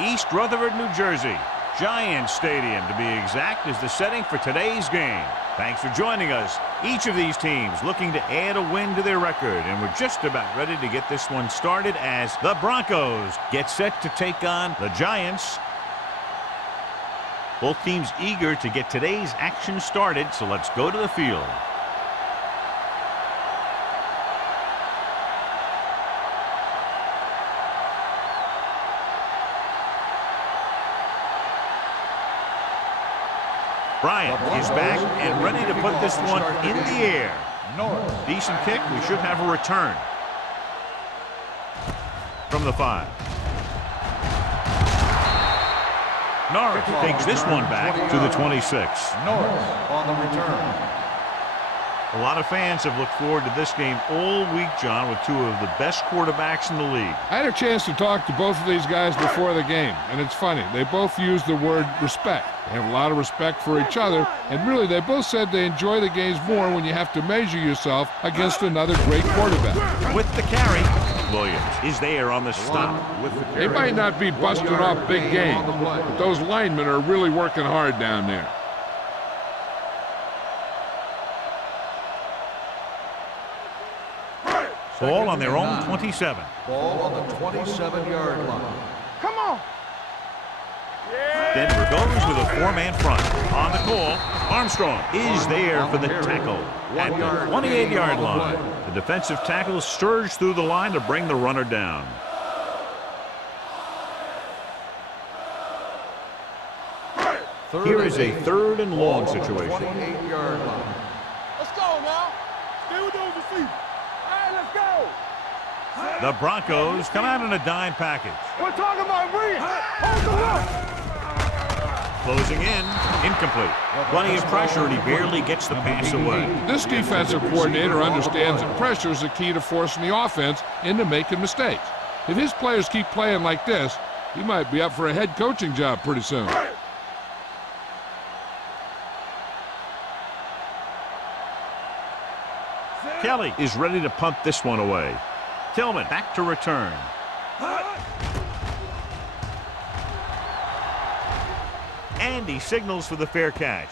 East Rutherford, New Jersey. Giant Stadium, to be exact, is the setting for today's game. Thanks for joining us. Each of these teams looking to add a win to their record, and we're just about ready to get this one started as the Broncos get set to take on the Giants. Both teams eager to get today's action started, so let's go to the field. Bryant is back and ready to put this one in the air. Decent kick. We should have a return from the 5. Norris takes this one back to the 26. Norris on the return. A lot of fans have looked forward to this game all week, John, with 2 of the best quarterbacks in the league. I had a chance to talk to both of these guys before the game, and it's funny. They both use the word respect. They have a lot of respect for each other, and really they both said they enjoy the games more when you have to measure yourself against another great quarterback. With the carry, Williams is there on the stop. They might not be busting off big games, but those linemen are really working hard down there. Ball on their own 27. Ball on the 27-yard line. Come on. Denver goes with a 4-man front. On the call, Armstrong is there for the tackle at the 28-yard line. The defensive tackles surge through the line to bring the runner down. Here is a 3rd and long situation. 28-yard line. Let's go now. Stay with those receivers. Let's go. The Broncos come out in a dime package. We're talking about Reed. Hold the look. Closing in, incomplete. Plenty of pressure, and he barely gets the pass away. This defensive coordinator understands that pressure is the key to forcing the offense into making mistakes. If his players keep playing like this, he might be up for a head coaching job pretty soon. Kelly is ready to punt this one away. Tillman back to return. And he signals for the fair catch.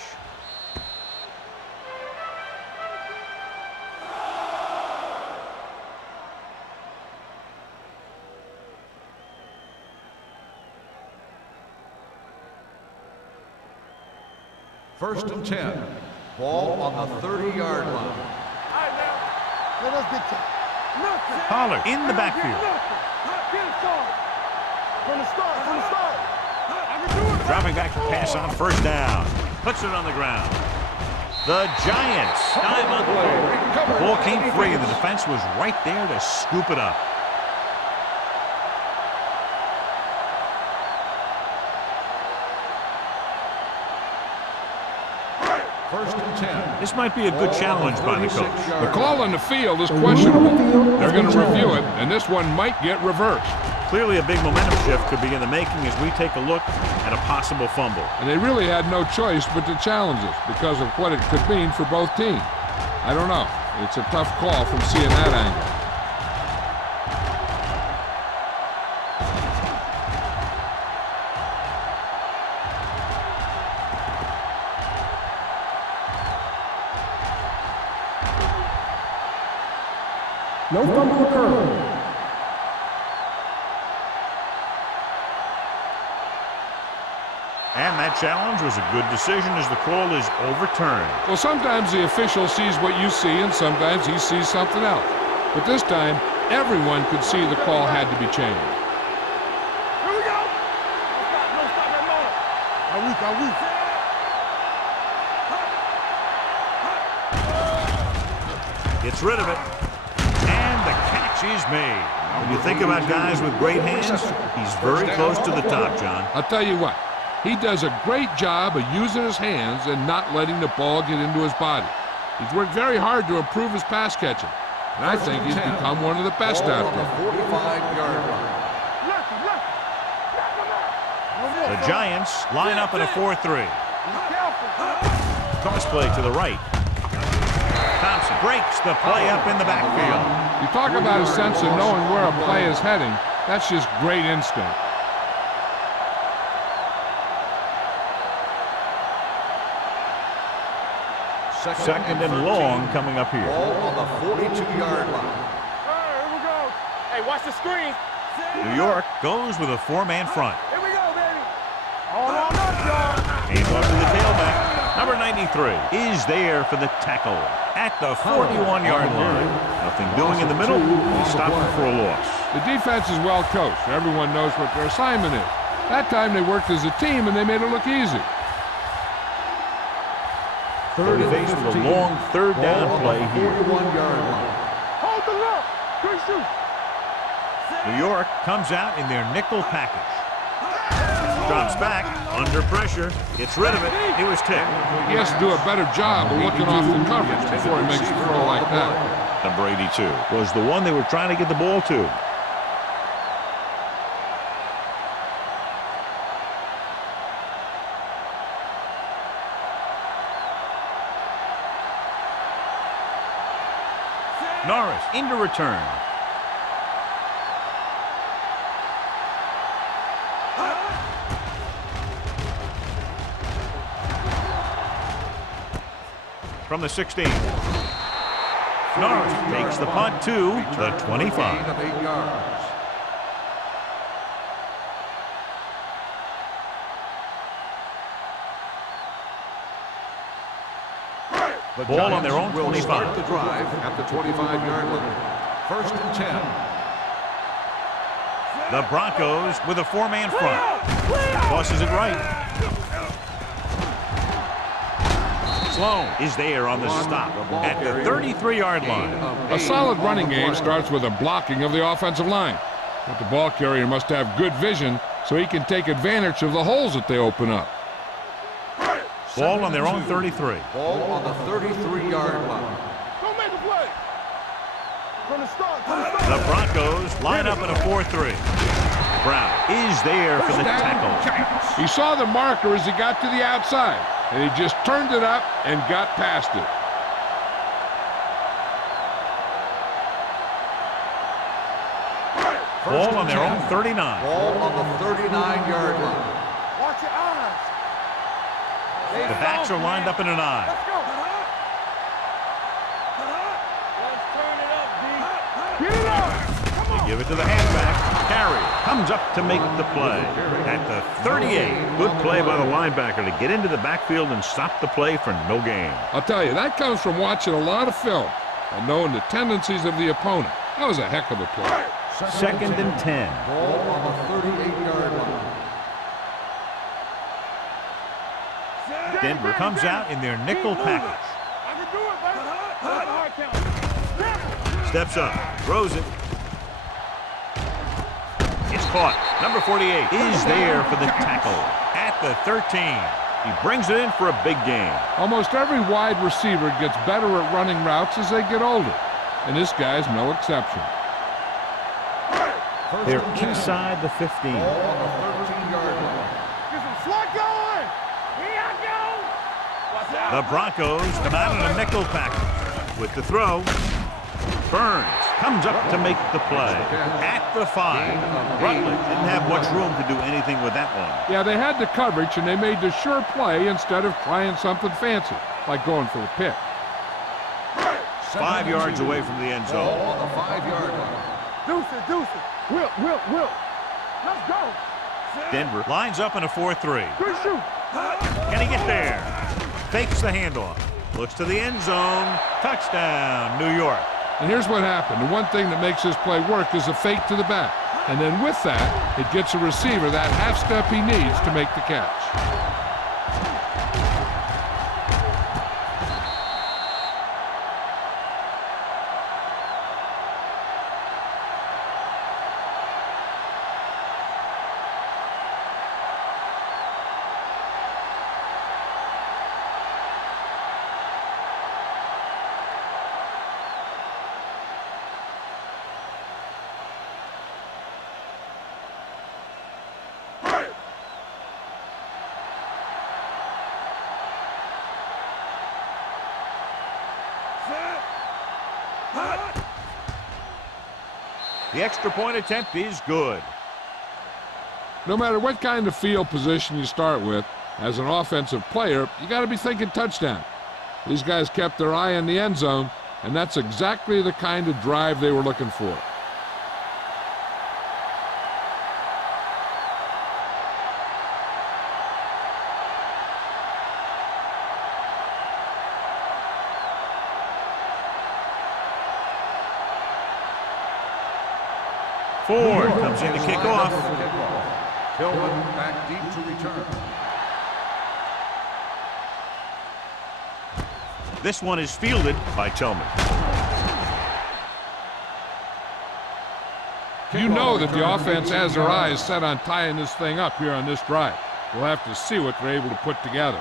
First and 10. Ball on the 30-yard line. Let us get to Pollard in the backfield. From the start. Dropping back to pass on 1st down. Puts it on the ground. The Giants dive on the ball came free, and the defense was right there to scoop it up. First and 10. This might be a good challenge by the coach. The call on the field is questionable. They're going to review it, and this one might get reversed. Clearly a big momentum shift could be in the making as we take a look at a possible fumble. And they really had no choice but to challenge it because of what it could mean for both teams. I don't know. It's a tough call from seeing that angle. No fumble occurred. And that challenge was a good decision as the call is overturned. Well, sometimes the official sees what you see, and sometimes he sees something else. But this time, everyone could see the call had to be changed. Here we go. No stop that moment. Gets rid of it. And the catch is made. When you think about guys with great hands, he's very close to the top, John. I'll tell you what, he does a great job of using his hands and not letting the ball get into his body. He's worked very hard to improve his pass catching, and I think he's become one of the best out there. 45-yard line. The Giants line up in a 4-3. Toss play to the right. Thompson breaks the play up in the backfield. You talk about a sense of knowing where a play is heading. That's just great instinct. Second and long coming up here. Ball on the 42-yard line. Here we go. Hey, watch the screen. New York goes with a four-man front. Here we go, baby. All on up, y'all. Hands off to the tailback. Number 93 is there for the tackle at the 41-yard line. Nothing doing in the middle. He stopped him for a loss. The defense is well coached. Everyone knows what their assignment is. That time they worked as a team and they made it look easy. They're faced with a long third down play here. 41-yard line. Hold the look. Good shoot. New York comes out in their nickel package. Drops back, under pressure, gets rid of it. He was tipped. He has to do a better job of looking off the coverage before he makes a throw like that. Number 82 was the one they were trying to get the ball to. Norris into return. From the 16. Norris takes the punt to the 25. Gain of 8 yards. The Ball on their Giants own will 25. start the drive at the 25-yard line. First and 10. The Broncos with a four-man front. Tosses it right. Sloan is there on the stop at the 33-yard line. A solid running game starts with a blocking of the offensive line. But the ball carrier must have good vision so he can take advantage of the holes that they open up. Ball on their own 33. Ball on the 33-yard line. Don't make a play. From the start. The Broncos line up in a 4-3. Brown is there for the tackle. He saw the marker as he got to the outside, and he just turned it up and got past it. Ball on their own 39. Ball on the 39-yard line. Watch your eyes. The backs are lined up in an I. Let's go. Let's turn it up, D. Get it up. Come They on. give it to the halfback. Carey comes up to make the play at the 38. Good play by the linebacker to get into the backfield and stop the play for no gain. I'll tell you, that comes from watching a lot of film and knowing the tendencies of the opponent. That was a heck of a play. Second and 10. Ball on the 38-yard line. Denver comes out in their nickel package. I can do it, baby. That's a hard count. Steps up, throws it. It's caught. Number 48 is there for the tackle at the 13. He brings it in for a big gain. Almost every wide receiver gets better at running routes as they get older, and this guy's no exception. They're inside the 15. Ball on the 13-yard line. Get some slot going. Here I go. Watch out. The Broncos come out in a nickel package. With the throw, Burns comes up to make the play at the 5. Rutledge didn't have much room to do anything with that one. Yeah, they had the coverage, and they made the sure play instead of trying something fancy, like going for a pick. 5 yards away from the end Ball zone. on the 5-yard line. Deuce it. Wilt. Let's go. Denver lines up in a 4-3. Good shoot. Can he get there? Fakes the handoff. Looks to the end zone. Touchdown, New York. And here's what happened. The one thing that makes this play work is a fake to the back. And then with that, it gets a receiver that half step he needs to make the catch. The extra point attempt is good. No matter what kind of field position you start with, as an offensive player, you got to be thinking touchdown. These guys kept their eye on the end zone, and that's exactly the kind of drive they were looking for. Ford comes in to kick off. Tillman back deep to return. This one is fielded by Tillman. You know that the offense has their eyes set on tying this thing up here on this drive. We'll have to see what they're able to put together.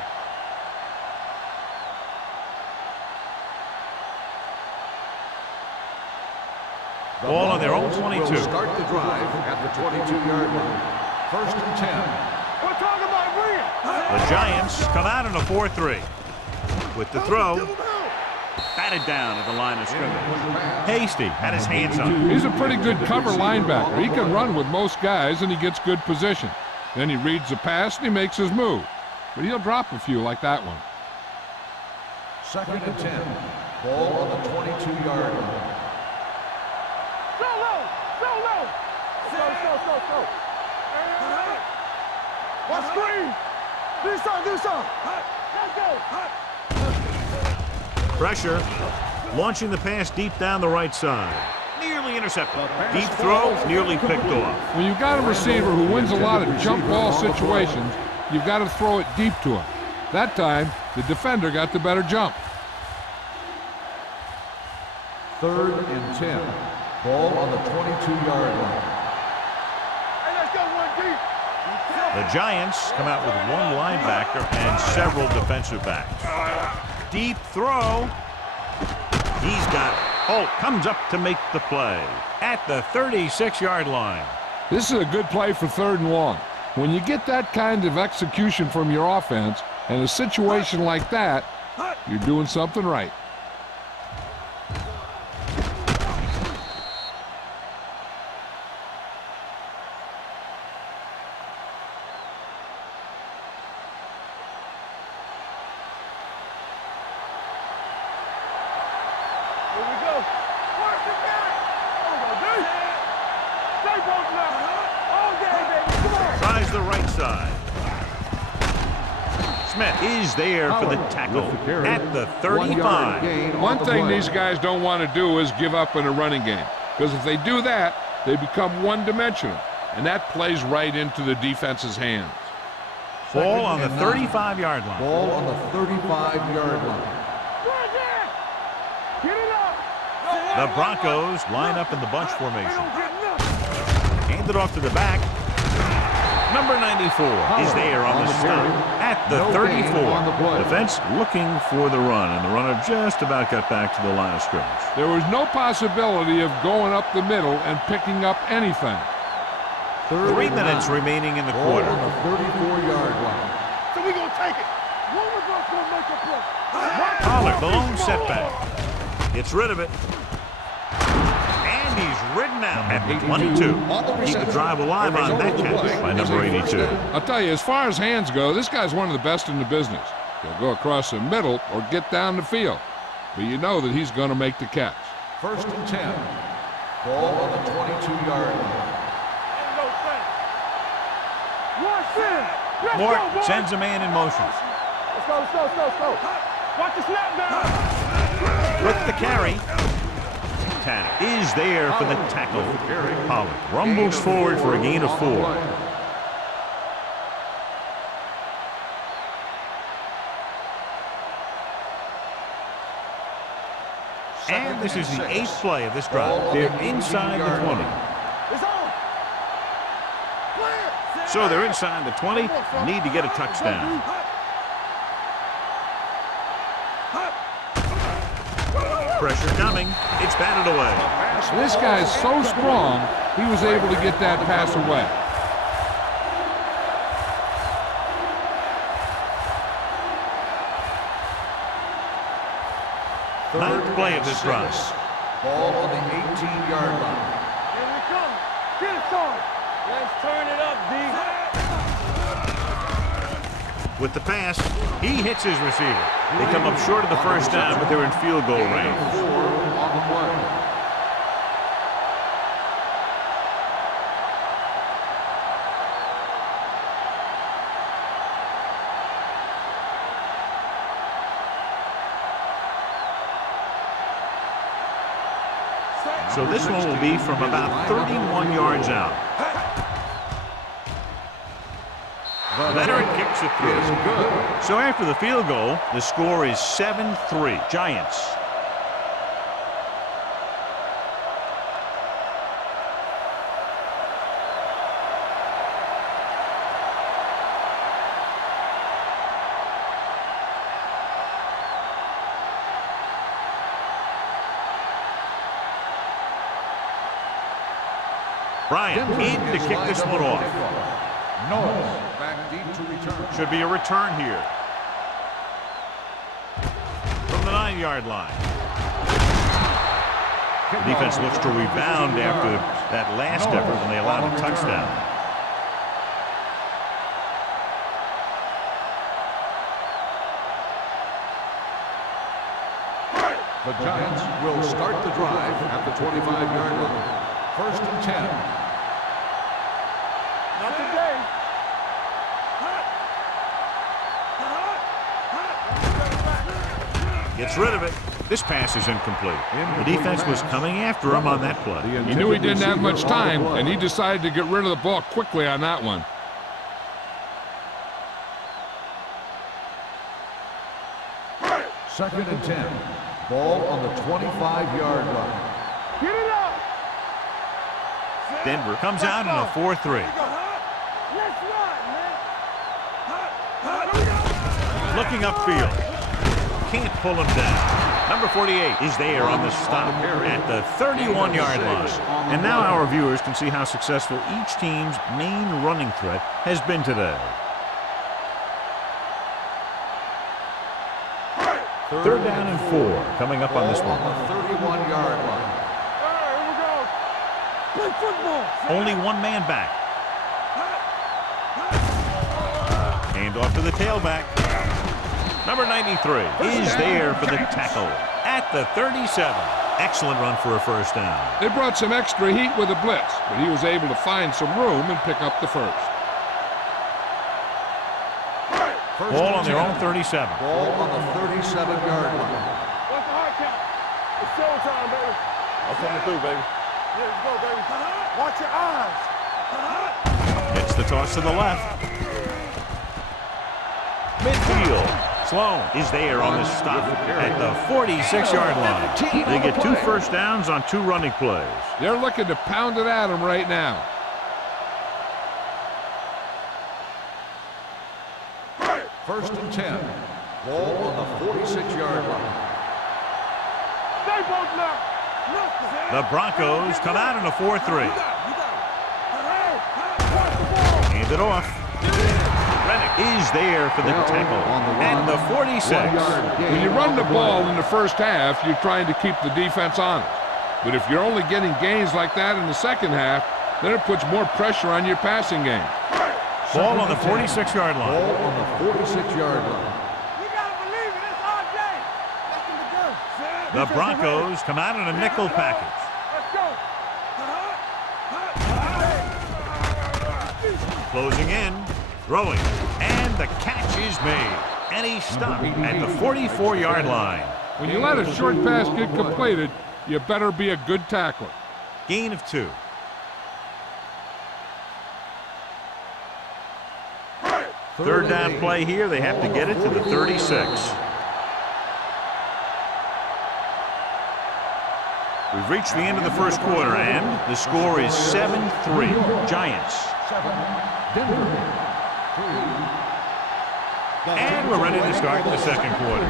Ball on their own 22. Will start the drive at the 22-yard line. 1st and 10. We're talking about bringing. The Giants come out in a 4-3. With the throw, batted down at the line of scrimmage. Hasty had his hands on it. He's a pretty good cover linebacker. He can run with most guys, and he gets good position. Then he reads the pass, and he makes his move. But he'll drop a few like that one. 2nd and 10. Ball on the 22-yard line. Go low. Go low. Go. One screen. Do some. Let's go. Pressure. Launching the pass deep down the right side. Nearly intercepted. Deep throw, nearly picked off. When you've got a receiver who wins a lot of jump ball situations, you've got to throw it deep to him. That time, the defender got the better jump. 3rd and 10. Ball on the 22-yard line. Hey, let's go one deep. The Giants come out with one linebacker and several defensive backs. Deep throw. He's got it. Holt comes up to make the play at the 36-yard line. This is a good play for 3rd and long. When you get that kind of execution from your offense and a situation like that, you're doing something right. Here we go. Work it back. Stay both now. All day, baby. Come on. Tries the right side. Smith is there for the tackle at the 35. One thing these guys don't want to do is give up in a running game, because if they do that, they become one-dimensional, and that plays right into the defense's hands. Ball on the 35-yard line. Ball on the 35-yard line. Get it up. The Broncos line up in the bunch They formation. don't get nothing. Hand it off to the back. Number 94 is there on the stop at the 34. Defense looking for the run, and the runner just about got back to the line of scrimmage. There was no possibility of going up the middle and picking up anything. 3 minutes remaining in the Ball quarter. on the 34-yard line. So we gonna take it. One of us gonna make a play. Pollard, the lone setback. Gets rid of it. And he's ridden out at the 22. Keep the drive alive on that catch by number 82. I'll tell you, as far as hands go, this guy's one of the best in the business. He'll go across the middle or get down the field. But you know that he's going to make the catch. 1st and 10. Ball on the 22-yard line. Ain't no thing. One sin. Let's Mort go, boys. sends a man in motion. Let's go. Watch the snap down. With the carry. Tanner is there for the tackle. Pollard rumbles forward for a gain of 4. And this is the 8th play of this drive. They're inside the 20. It's on. Clear. So they're inside the 20. Need to get a touchdown. Pressure coming. It's batted away. This guy's so strong, he was able to get that pass away. Ninth play of this drive. Ball on the 18-yard line. Here we come. Get it started. Let's turn it up, D. With the pass, he hits his receiver. They come up short of the first down, but they're in field goal range. 4 on the play. So this one will be from about 31 yards out. The veteran kicks it through. So after the field goal, the score is 7-3 Giants. Bryant in to kick this one off. Back deep to return. Should be a return here. From the 9-yard line. The defense looks to rebound after that last effort when they allowed a touchdown. The Giants will start the drive at the 25-yard line. 1st and 10. Not today. Gets rid of it. This pass is incomplete. The defense was coming after him on that play. He knew he didn't have much time, and he decided to get rid of the ball quickly on that one. Second and 10. Ball on the 25-yard line. Get it up. Denver comes out in a 4-3. Let's run, man. Looking upfield. Can't pull him down. Number 48 is there on the stop at the 31-yard line. And now our viewers can see how successful each team's main running threat has been today. 3rd down and 4 coming up on this one. On the 31-yard line. All right, here we go. Play football. Only one man back. Hand off to the tailback. Number 93 is there for the tackle at the 37. Excellent run for a first down. They brought some extra heat with a blitz, but he was able to find some room and pick up the first. Ball on their own 37. Ball on the 37-yard line. What's the hard count? It's showtime, baby. I'm coming through, baby. Yeah, let's go, baby. Watch your eyes. Gets the toss to the left. Midfield. Sloan is there on the stop at the 46-yard line. They get 2 first downs on 2 running plays. They're looking to pound it at him right now. First and 10. Ball on the 46-yard line. Stay both left. The Broncos come out in a 4-3. Hand it off. Reddick is there for the tackle at the 46. When you run the ball in the first half, you're trying to keep the defense honest. But if you're only getting gains like that in the second half, then it puts more pressure on your passing game. Ball on the 46-yard line. Ball on the 46-yard line. You gotta believe it. It's our day. That's in the gun. The Broncos come out in a nickel package. Let's go. Closing in, throwing, and the catch is made. And he stopped at the 44-yard line. When you let a short pass get completed, you better be a good tackler. Gain of 2. Third down play here. They have to get it to the 36. We've reached the end of the first quarter, and the score is 7-3 Giants. 7, Denver. 3. And we're ready to start the second quarter.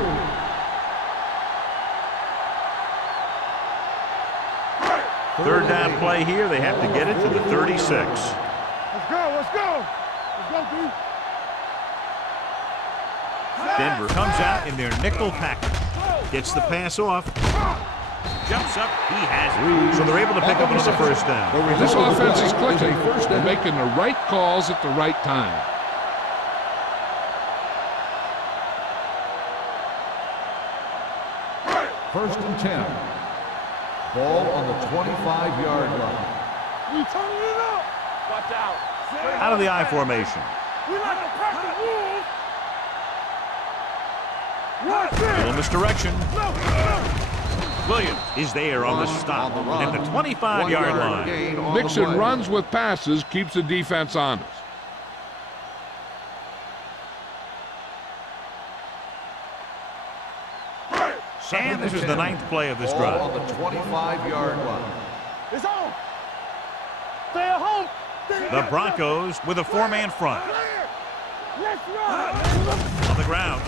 Third down play here. They have to get it to the 36. Let's go. Let's go. Let's go, D. Denver comes out in their nickel package. Gets the pass off. Jumps up. He has it. So they're able to pick up another first down. This offense is clicking. They're making the right calls at the right time. First and 10. Ball on the 25-yard line. We turning it up. Watch out. Out of the I formation. We like to pack the wolves. Watch it. Little misdirection. Williams is there on the stop at the 25-yard line. Mixing runs with passes keeps the defense honest. And this is the 9th play of this Ball drive. on the 25-yard line. It's on. Stay at home. The Broncos with a 4-man front. Let's run. On the ground.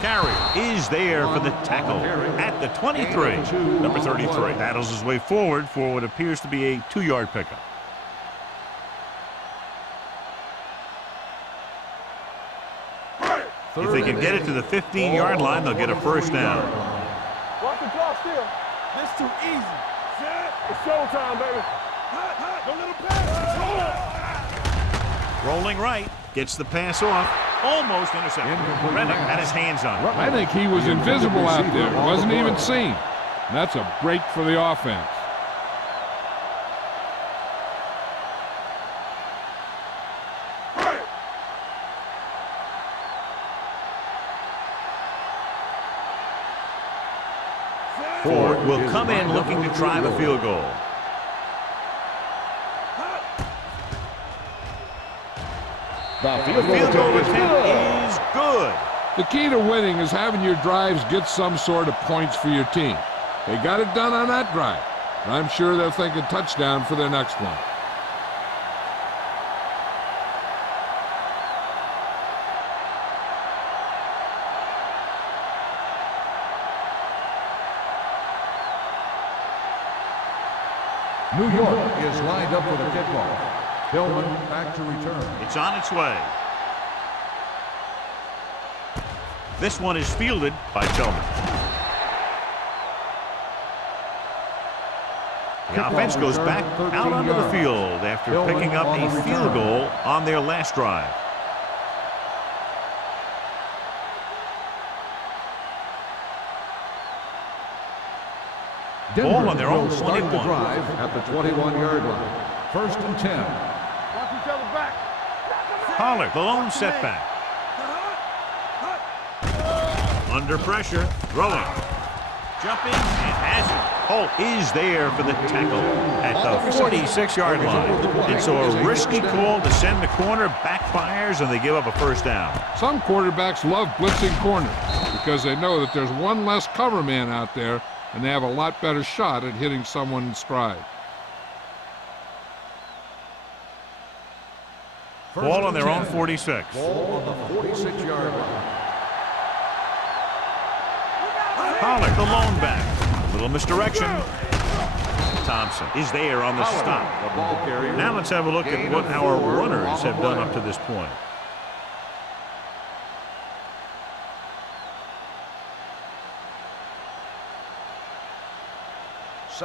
Carrier is there for the tackle at the 23. Number 33 battles his way forward for what appears to be a 2-yard pickup. If they can get it to the 15-yard line, they'll get a first down. Watch the clock still. This too easy. It's showtime, baby. Don't let him pass. Rolling right, gets the pass off, almost intercepted. Rennick had his hands on it. I think he was invisible out there. Wasn't even seen. And that's a break for the offense. Ford will come in looking to try the field goal. The The field goal attempt is good. The key to winning is having your drives get some sort of points for your team. They got it done on that drive. And I'm sure they're thinking touchdown for their next one. New York is lined up for the kickoff. Hillman back to return. It's on its way. This one is fielded by Tillman. The offense goes back out onto the field after picking up a field goal on their last drive. Ball on their own will start 21. the drive at the 21-yard line. First and 10. Watch each other back. Pollard, the lone setback. Under pressure, throwing. Jumping, and has it. Holt is there for the tackle at the 46-yard line. And so a risky call to send the corner backfires, and they give up a first down. Some quarterbacks love blitzing corners because they know that there's one less cover man out there, and they have a lot better shot at hitting someone in stride. Ball on their own 46. Ball on the 46-yard line. Pollard, the lone back. Little misdirection. Thompson is there on the stop. The ball carrier. Now let's have a look at what our runners have done up to this point.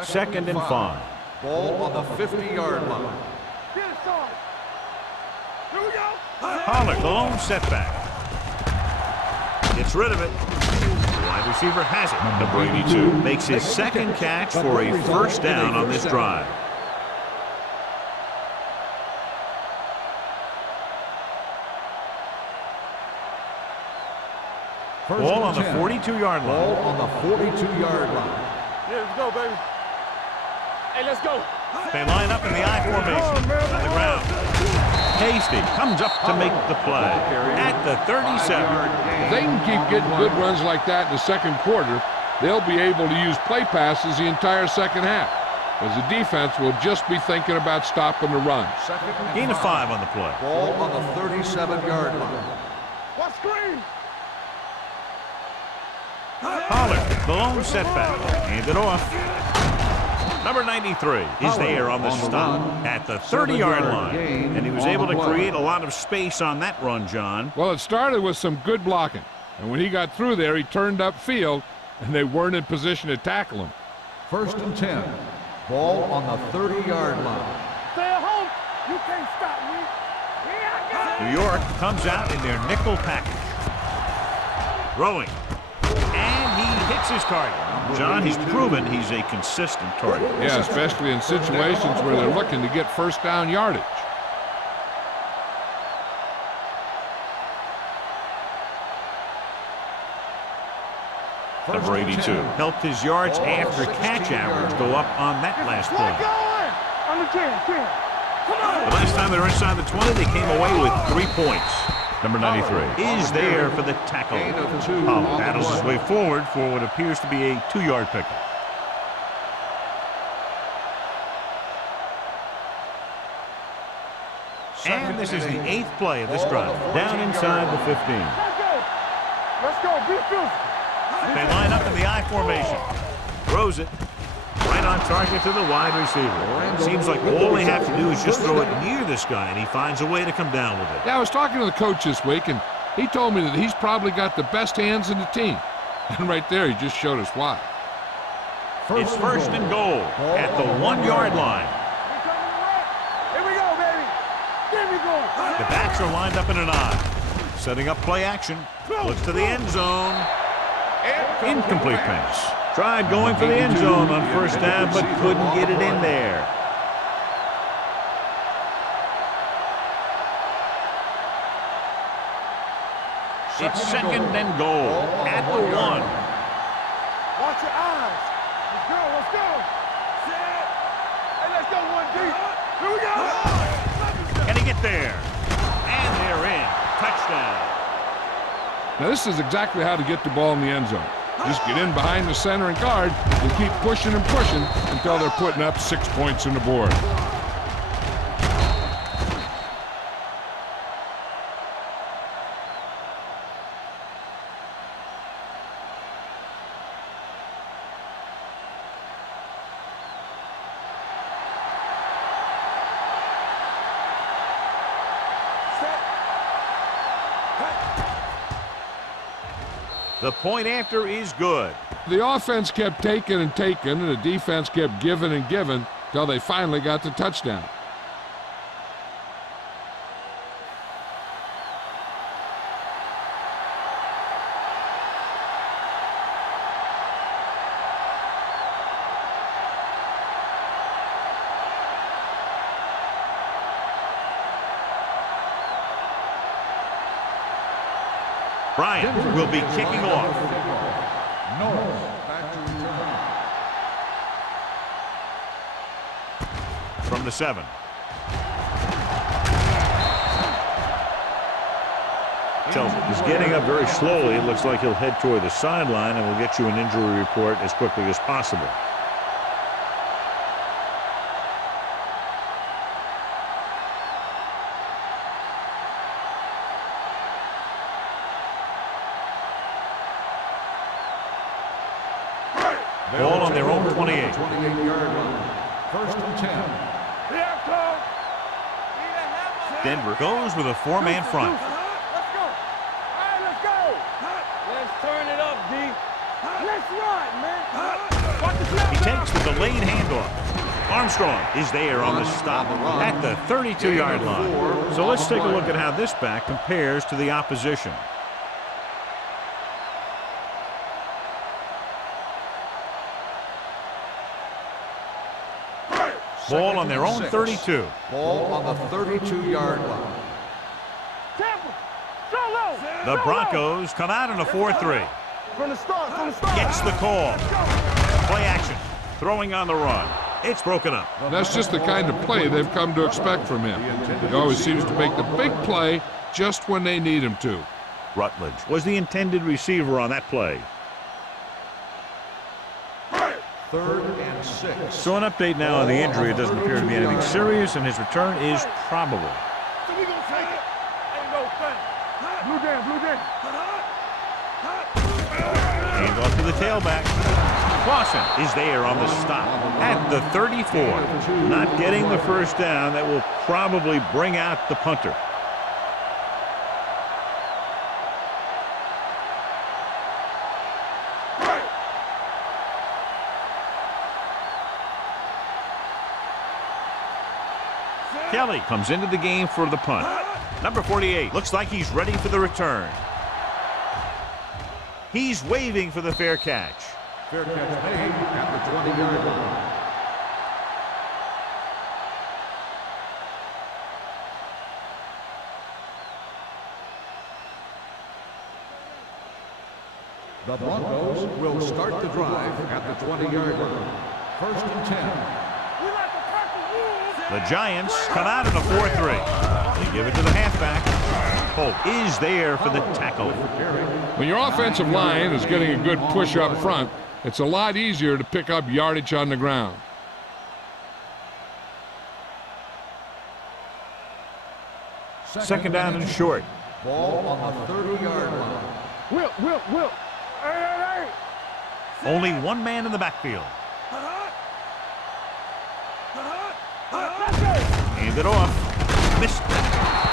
Second and 5. Ball on the 50-yard line. Get it started. Here we go. Pollard, the lone setback. Gets rid of it. The wide receiver has it. Number 82 makes his second catch for a first down on this drive. Ball on the 42-yard Ball line. on the 42-yard line. Yeah, let's go, baby. Hey, let's go. They line up in the I formation on the ground. Hasty comes up to make the play at the 37. If they can keep getting good runs like that in the second quarter, they'll be able to use play passes the entire second half, as the defense will just be thinking about stopping the run. Gain of 5 on the play. Ball on the 37-yard line. Watch screen. Pollard, the lone setback, hand it off. Number 93 is there on the stop at the 30-yard line, and he was able to create a lot of space on that run, John. Well, it started with some good blocking, and when he got through there, he turned upfield, and they weren't in position to tackle him. First and 10. Ball on the 30-yard line. Stay at home. You can't stop me. Here I go. New York comes out in their nickel package. Throwing. And he hits his target. John, he's proven he's a consistent target. Yeah, especially in situations where they're looking to get first down yardage. Number 82 helped his yards after catch average go up on that last play. On the 10. Come on. The last time they were inside the 20, they came away with 3 points. Number 93 is there for the tackle. Battles his way forward for what appears to be a 2-yard pickup. And this is the 8th play of this drive. Down inside the 15. Let's go. Be physical. They line up in the I formation. Throws it. Right on target to the wide receiver. Seems like all they have to do is just throw it near this guy, and he finds a way to come down with it. Yeah, I was talking to the coach this week, and he told me that he's probably got the best hands in the team. And right there, he just showed us why. It's first and goal at the 1-yard line. Here we go, baby. Give me goal. The backs are lined up in an I. Setting up play action. Looks to the end zone. Incomplete pass. Tried going for the end zone on first down, but couldn't get it in there. It's second and goal at the 1. Watch your eyes. Let's go. Hey, let's go 1 deep. Here we go. Can he get there? And they're in. Touchdown. Now, this is exactly how to get the ball in the end zone. Just get in behind the center and guard and keep pushing and pushing until they're putting up 6 points on the board. The point after is good. The offense kept taking and taking, and the defense kept giving and giving until they finally got the touchdown. Bryant will be kicking off. Back to return. From the 7. Chelsea is getting up very slowly. It looks like he'll head toward the sideline, and we'll get you an injury report as quickly as possible. Ball on their own 28. 28-yard line. First and 10. Denver goes with a 4-man front. Let's go. All right, let's go. Let's turn it up, D. Let's run, man. Watch the snap. He takes the delayed handoff. Armstrong is there on the stop at the 32-yard line. So let's take a look at how this back compares to the opposition. Ball on their own 32. Ball on the 32-yard line. The Broncos come out in a 4-3. From the start. Gets the call. Play action. Throwing on the run. It's broken up. That's just the kind of play they've come to expect from him. He always seems to make the big play just when they need him to. Rutledge was the intended receiver on that play. 3rd and 6. So an update now on the injury. It doesn't appear to be anything serious, and his return is probable. So we gonna take it. Ain't no thing. Blue game. Hand off to the tailback. Clausen is there on the stop at the 34. Not getting the first down. That will probably bring out the punter. Kelly comes into the game for the punt. Number 48 looks like he's ready for the return. He's waving for the fair catch. Fair catch made at the 20-yard line. The Broncos will start the drive at the 20-yard line. First and 10. The Giants come out in a 4-3. They give it to the halfback. Holt is there for the tackle. When your offensive line is getting a good push up front, it's a lot easier to pick up yardage on the ground. Second down and short. Ball on the 30-yard line. Will. Hey. Only one man in the backfield. Hand it off. Missed it.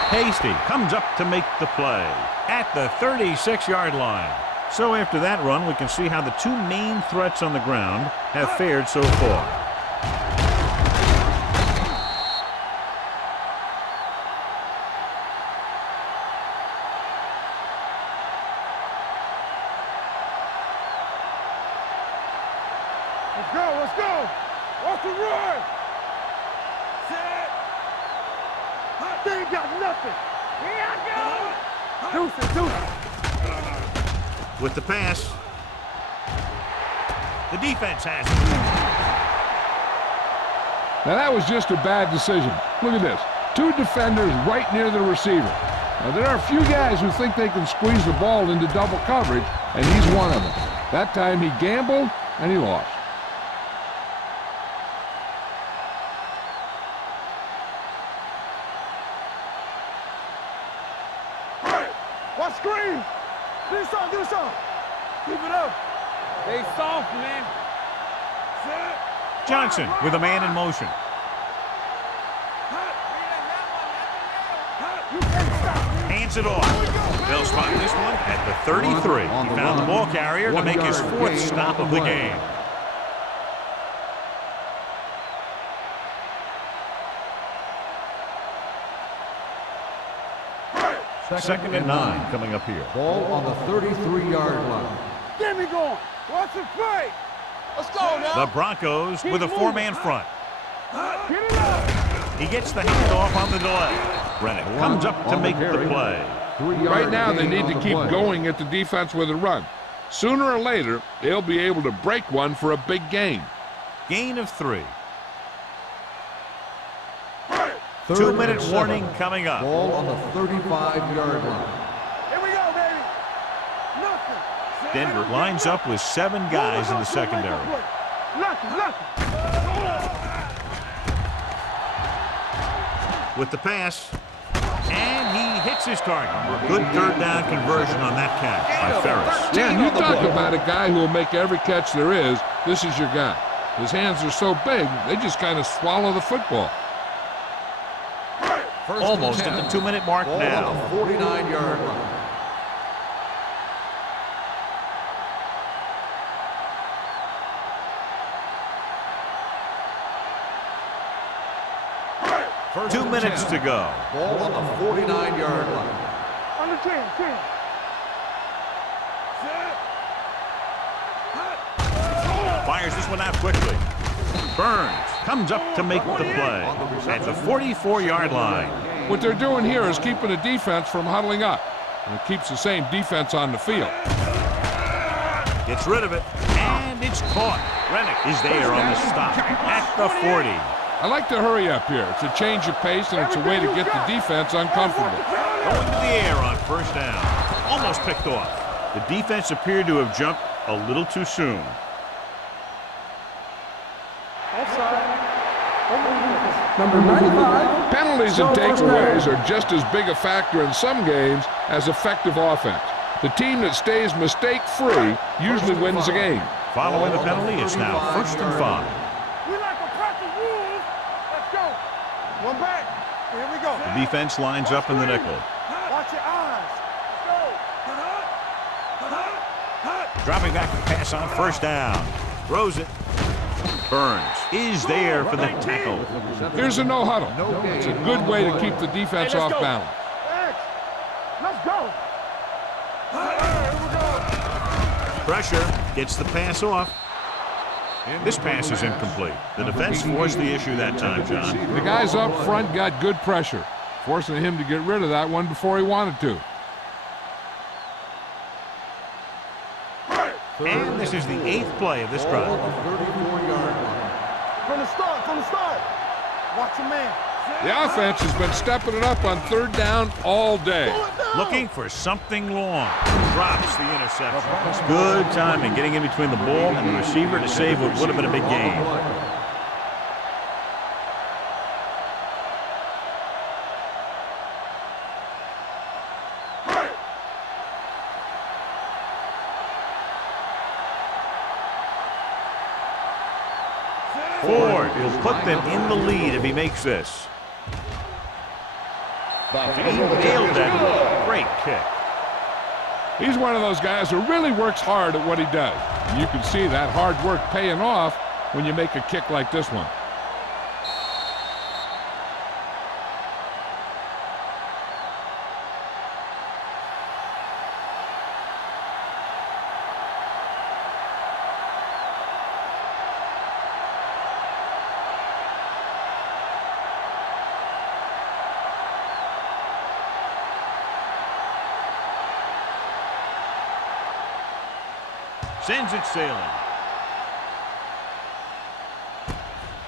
Hasty comes up to make the play at the 36-yard line. So after that run, we can see how the two main threats on the ground have fared so far. Let's go. Watch the run. Set. They ain't got nothing. Here I go. Deuce. With the pass. The defense has it. Now that was just a bad decision. Look at this. Two defenders right near the receiver. Now there are a few guys who think they can squeeze the ball into double coverage, and he's one of them. That time he gambled and he lost. Watch screen. Do something. Keep it up. They soft, man. Set. Johnson with a man in motion. Hands it off. They'll spot this one at the 33. He found the ball carrier to make his fourth stop of the game. Second and 9 coming up here. Ball on the 33-yard line. Get me going. Watch the play. Let's go now. The Broncos with a four-man front. Get it up. He gets the handoff on the delay. Rennick comes up to make the play. Right now they need to keep going at the defense with a run. Sooner or later, they'll be able to break one for a big gain. Gain of 3. 2-minute warning coming up. Ball on the 35-yard line. Here we go, baby. Nothing. Denver lines up with 7 guys in the secondary. Nothing. With the pass, and he hits his target. Good third down conversion on that catch by Ferris. Yeah, you talk about a guy who will make every catch there is. This is your guy. His hands are so big, they just kind of swallow the football. Almost at the 2-minute mark Ball now. on the 49-yard line. First 2 minutes to go. Ball on the 49-yard line. Under 10. Fires this one out quickly. Burns comes up to make the play at the 44-yard line. What they're doing here is keeping the defense from huddling up. And it keeps the same defense on the field. Gets rid of it, and it's caught. Rennick is there on the stop at the 40. I like to hurry up here. It's a change of pace, and it's a way to get the defense uncomfortable. Going to the air on first down. Almost picked off. The defense appeared to have jumped a little too soon. Number 95. Penalties and takeaways are just as big a factor in some games as effective offense. The team that stays mistake-free usually wins the game. Following the penalty, it's now 1st and 5. We like to practice rules. Let's go. One back. Here we go. The defense lines up in the nickel. Watch your eyes. Let's go. Dropping back to pass on first down. Throws it. Burns is there for the tackle. Here's a no-huddle. It's a good way to keep the defense off balance. Let's go. Pressure, gets the pass off. This pass is incomplete. The defense forced the issue that time, John. The guys up front got good pressure, forcing him to get rid of that one before he wanted to. And this is the 8th play of this drive. From the start. Watch your man. The offense has been stepping it up on 3rd down all day. Looking for something long. Drops the interception. Good timing, getting in between the ball and the receiver to save what would have been a big gain. Ford will put them in the lead if he makes this. He nailed that. Great kick. He's one of those guys who really works hard at what he does. And you can see that hard work paying off when you make a kick like this one. Sends it sailing.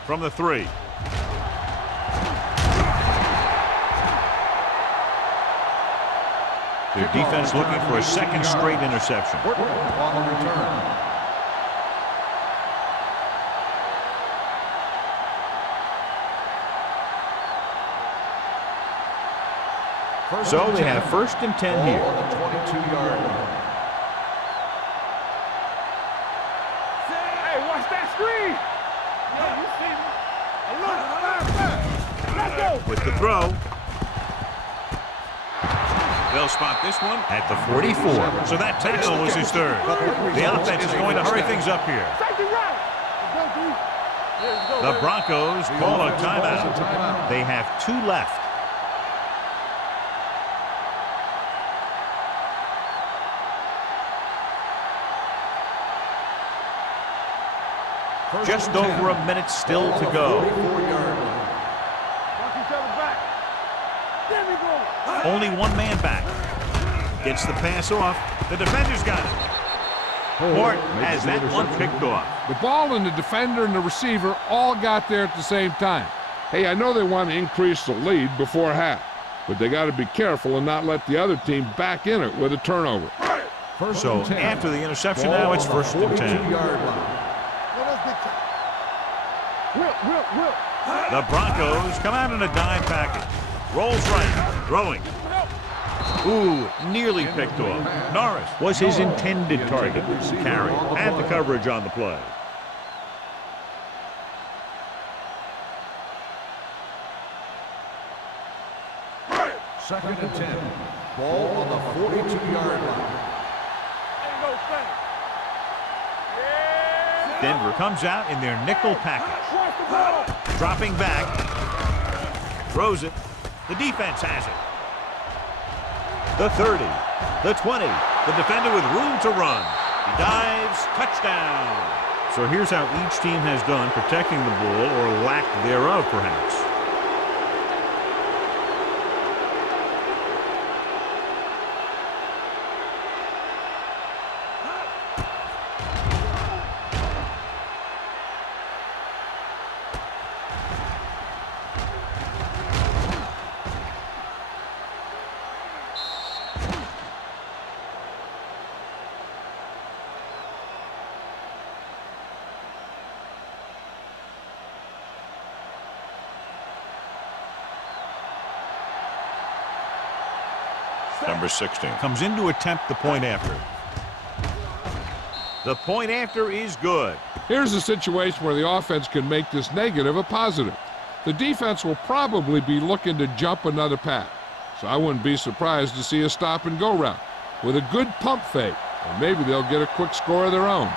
From the 3. Their defense looking for a second straight interception. On the return. So they have 1st and 10 here. On the 22-yard line. Hey, watch that screen. Yeah, you see me. Let's go. With the throw. They'll spot this one at the 44. So that tackle was his 3rd. The offense is going to hurry things up here. Safety right. Let's go, D. The Broncos call a timeout. They have 2 left. Just over a minute still to go. Only one man back. Gets the pass off. The defender's got it. Mort has that one picked off. The ball and the defender and the receiver all got there at the same time. Hey, I know they want to increase the lead before half, but they got to be careful and not let the other team back in it with a turnover. So after the interception, now it's 1st and 10. The Broncos come out in a dime package. Rolls right, throwing. Ooh, nearly picked off. Norris was his intended target. Carry had the coverage on the play. Second and 10. Ball on the 42-yard line. Ain't no thing. Denver comes out in their nickel package. Dropping back. Throws it. The defense has it. The 30. The 20. The defender with room to run. He dives. Touchdown. So here's how each team has done protecting the ball, or lack thereof, perhaps. Number 16 comes in to attempt the point after. The point after is good. Here's a situation where the offense can make this negative a positive. The defense will probably be looking to jump another pass, so I wouldn't be surprised to see a stop-and-go route with a good pump fake, and maybe they'll get a quick score of their own.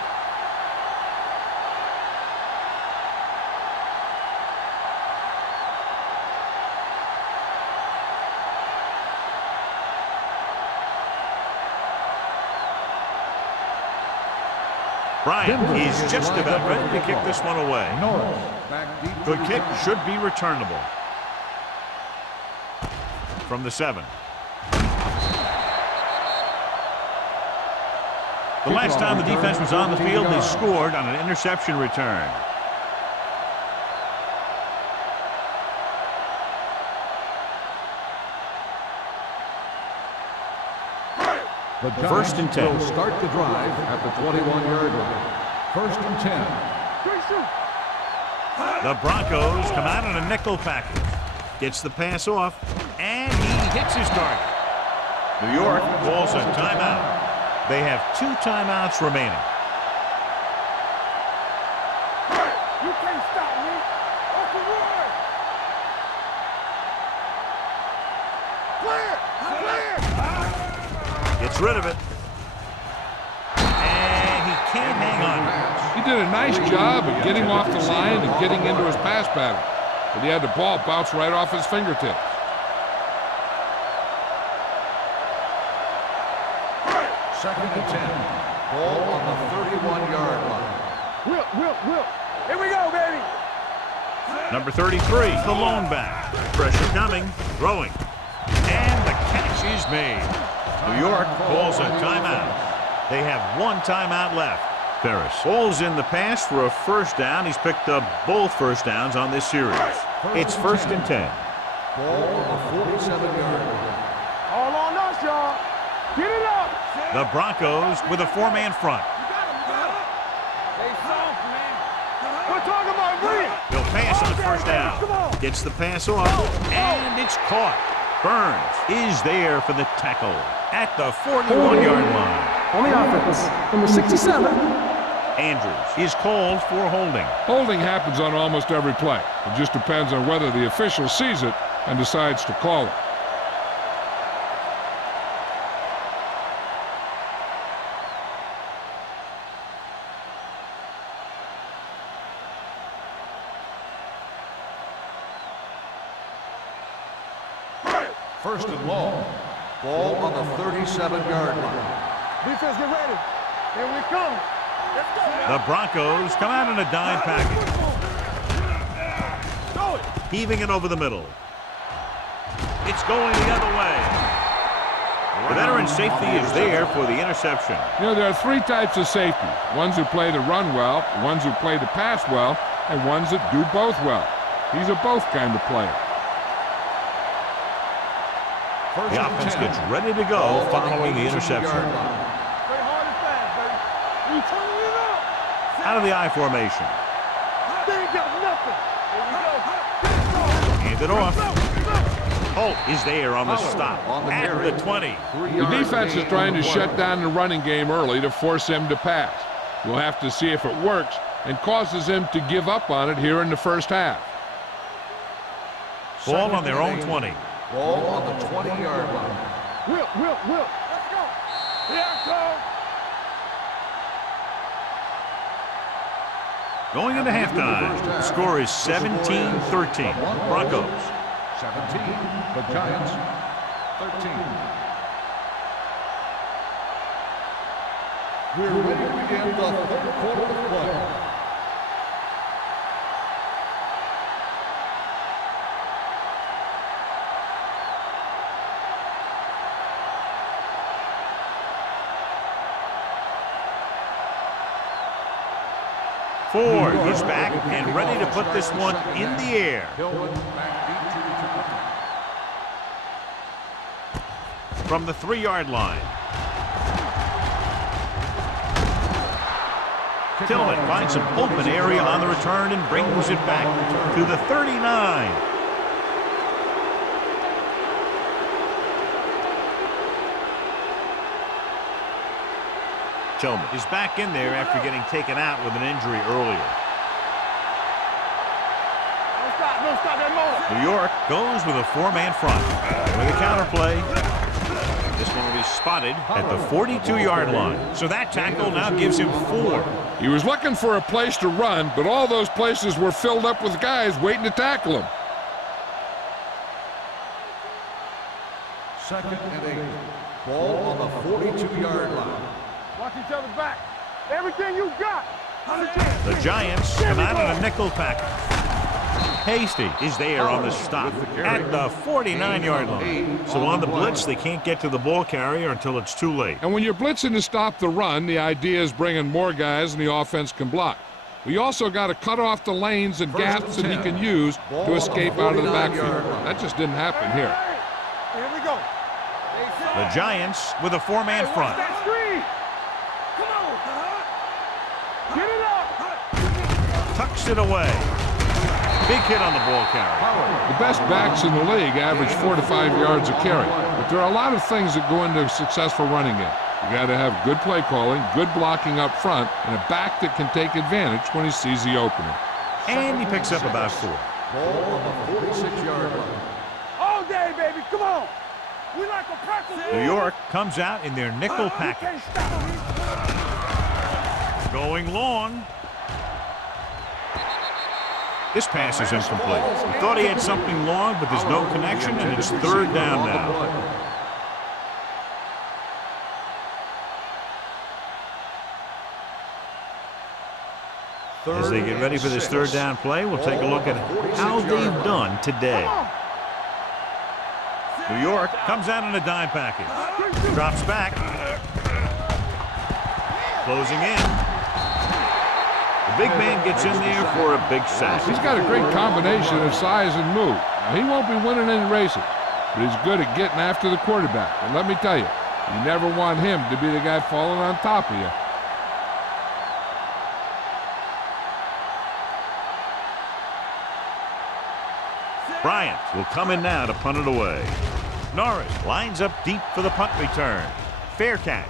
Bryant is just about ready to kick this one away. Good kick, should be returnable. From the 7. The last time the defense was on the field, they scored on an interception return. The First and 10. will start the drive at the 21-yard line. First and 10. The Broncos come out in a nickel package. Gets the pass off, and he hits his target. New York calls a timeout. They have 2 timeouts remaining. You can't stop me. Off the word. Clear. Gets rid of it. And he can't hang on. He did a nice job of getting off the line and getting into his pass pattern. But he had the ball bounce right off his fingertips. Second and 10. Ball on the 31-yard line. Will. Here we go, baby. Number 33, the lone back. Pressure coming, throwing. And the catch is made. New York calls a timeout. They have 1 timeout left. Ferris pulls in the pass for a first down. He's picked up both first downs on this series. It's first and 10. Ball on the 47-yard line. All on us, y'all. Get it up. The Broncos with a 4-man front. Stay soft, man. We're talking about Green. He'll pass on first down. Gets the pass off, and it's caught. Burns is there for the tackle at the 41-yard line. On the offense, number 67. Andrews is called for holding. Holding happens on almost every play. It just depends on whether the official sees it and decides to call it. First and long. Ball on the 37-yard line. Defense, get ready. Here we come. Let's go. The Broncos come out in a dime package. Heaving it over the middle. It's going the other way. The veteran safety is there for the interception. You know, there are 3 types of safeties. Ones who play to run well, ones who play to pass well, and ones that do both well. He's a both kind of player. The offense gets ready to go following the interception. Straight hard and fast, baby. You turning it up. Out of the I formation. They ain't got nothing. Here we go. Hand it off. Holt is there on the stop at the 20. The defense is trying to shut down the running game early to force him to pass. We'll have to see if it works and causes him to give up on it here in the first half. Ball on their own 20. Ball on the 20-yard line. Will. Let's go. Here I come. Going into halftime, the score is 17-13. Broncos. 17, the Giants, 13. We're ready to begin the third quarter of play. Ford is back and ready to put this one in the air. From the 3-yard line. Tillman finds some open area on the return and brings it back to the 39. Tillman is back in there after getting taken out with an injury earlier. Don't stop that motor. New York goes with a 4-man front. With a counterplay. This one will be spotted at the 42-yard line. So that tackle now gives him 4. He was looking for a place to run, but all those places were filled up with guys waiting to tackle him. Second and 8. Ball on the 42-yard line. Watch each other back. Everything you got. The Giants come out in a nickel package. Hasty is there on the stop at the 49-yard line. So on the blitz, they can't get to the ball carrier until it's too late. And when you're blitzing to stop the run, the idea is bringing more guys than the offense can block. We also got to cut off the lanes and gaps that he can use to escape out of the backfield. That just didn't happen here. Here we go. The Giants with a four-man front. That screen. Come on. Get it up. Tucks it away. Big hit on the ball carrier. The best backs in the league average 4 to 5 yards a carry. But there are a lot of things that go into a successful running game. You got to have good play calling, good blocking up front, and a back that can take advantage when he sees the opening. And he picks up about 4. Ball on the 46-yard line. All day, baby. Come on. We like a practice. New York comes out in their nickel package. Can't stop me. Going long. This pass is incomplete. He thought he had something long, but there's no connection, and it's third down now. As they get ready for this third down play, we'll take a look at how they've done today. New York comes out in a dime package. Drops back. Closing in. The big man gets in there for a big sack. He's got a great combination of size and move. Now, he won't be winning any races, but he's good at getting after the quarterback. And let me tell you, you never want him to be the guy falling on top of you. Bryant will come in now to punt it away. Norris lines up deep for the punt return. Fair catch.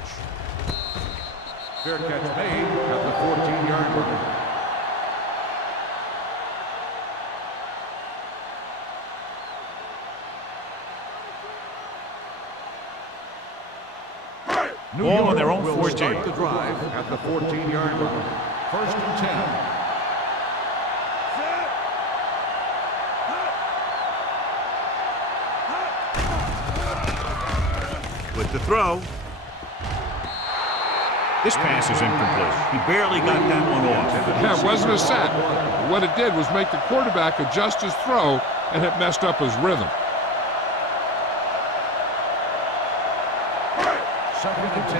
Fair catch made at the 14-yard line. Ball on their own will 14. Start the drive at the 14-yard line. First and 10. With the throw. This pass is incomplete. He barely got that one off. Yeah, it wasn't a sack. What it did was make the quarterback adjust his throw, and it messed up his rhythm. Second and 10.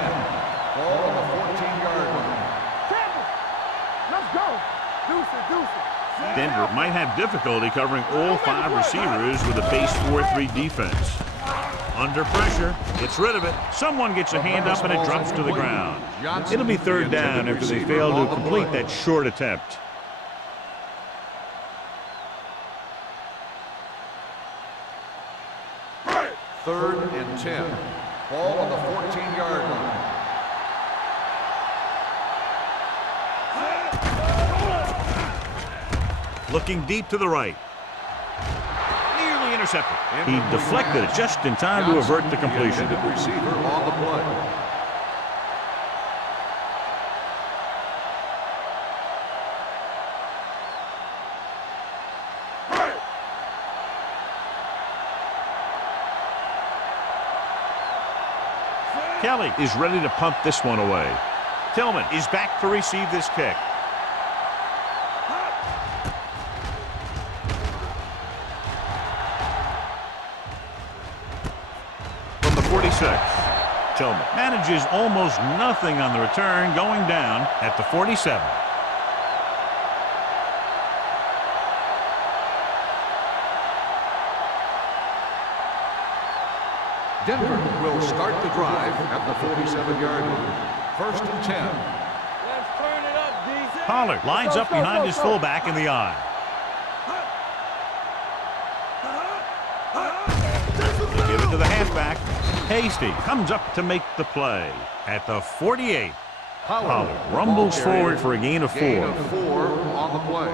Ball on the 14-yard line. Let's go. Deuce it, deuce it. Denver might have difficulty covering all 5 receivers with a base 4-3 defense. Under pressure, gets rid of it. Someone gets a hand up and it drops to the ground. It'll be third down after they fail to complete that short attempt. Third and 10. Ball on the 14-yard line. Looking deep to the right. Nearly intercepted. He deflected it just in time to avert the completion. The receiver on the play. Kelly is ready to punt this one away. Tillman is back to receive this kick. From the 46, Tillman manages almost nothing on the return, going down at the 47. Denver will start the drive at the 47-yard line. First and 10. Let's turn it up, DJ. Pollard lines up behind his fullback in the eye. They give it to the halfback. Hasty comes up to make the play at the 48. Pollard rumbles forward for a gain of 4. Gain of 4 on the play.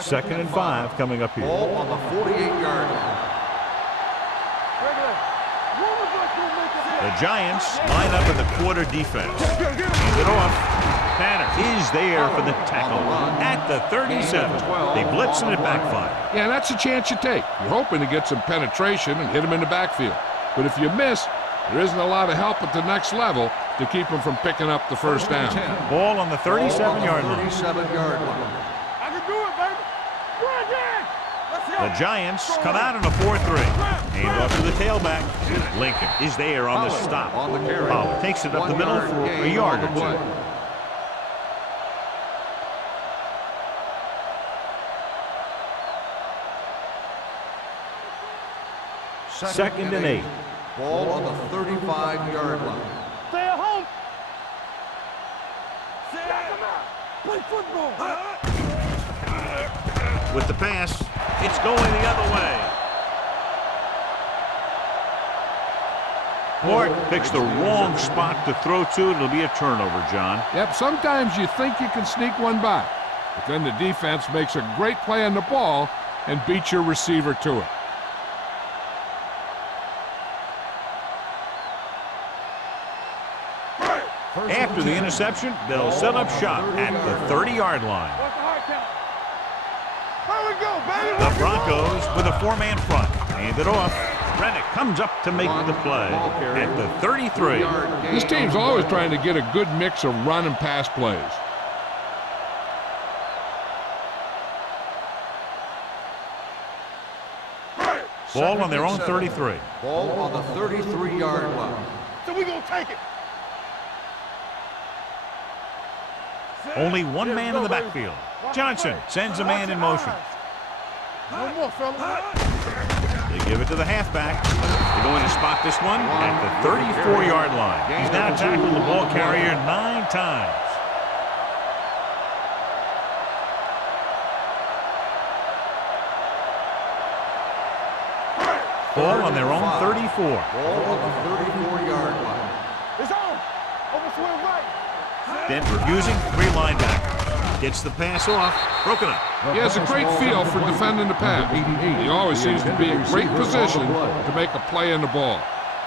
Second and 5 coming up here. Ball on the 48-yard line. The Giants line up in the quarter defense. Hand it off. Tanner is there for the tackle at the 37. They blitz and it backfires. Yeah, that's a chance you take. You're hoping to get some penetration and hit him in the backfield. But if you miss, there isn't a lot of help at the next level to keep him from picking up the first down. Ball on the 37-yard line. 37-yard line. I can do it, baby. Run, Dan. Let's go. The Giants come out in a 4-3. Hand off to the tailback. Lincoln is there on the stop. On the carry. Pollard takes it up the middle for a yard or two. Second and 8. Ball on the 35-yard line. Stay at home. Back him out. Play football. With the pass, it's going the other way. Morton picks the wrong spot to throw to. It'll be a turnover, John. Yep, sometimes you think you can sneak one by, but then the defense makes a great play on the ball and beats your receiver to it. After the interception, they'll set up shop at the 30-yard line. What's the hard count? Here we go, baby. The Broncos with a 4-man front. Hand it off. Rennick comes up to make the play at the 33. This team's always trying to get a good mix of run and pass plays. Ball on their own 33. Ball on the 33-yard line. So we gonna take it. Only one man in the backfield. Johnson sends a man in motion. No more, fella. They give it to the halfback. They're going to spot this one at the 34-yard line. He's now tackled the ball carrier 9 times. Ball on their own 34. Ball on the 34-yard line. It's on. Over swing right. Then refusing, 3 linebackers. Gets the pass off, broken up. He has a great feel for defending the pass. He always seems to be in great position to make a play on the ball.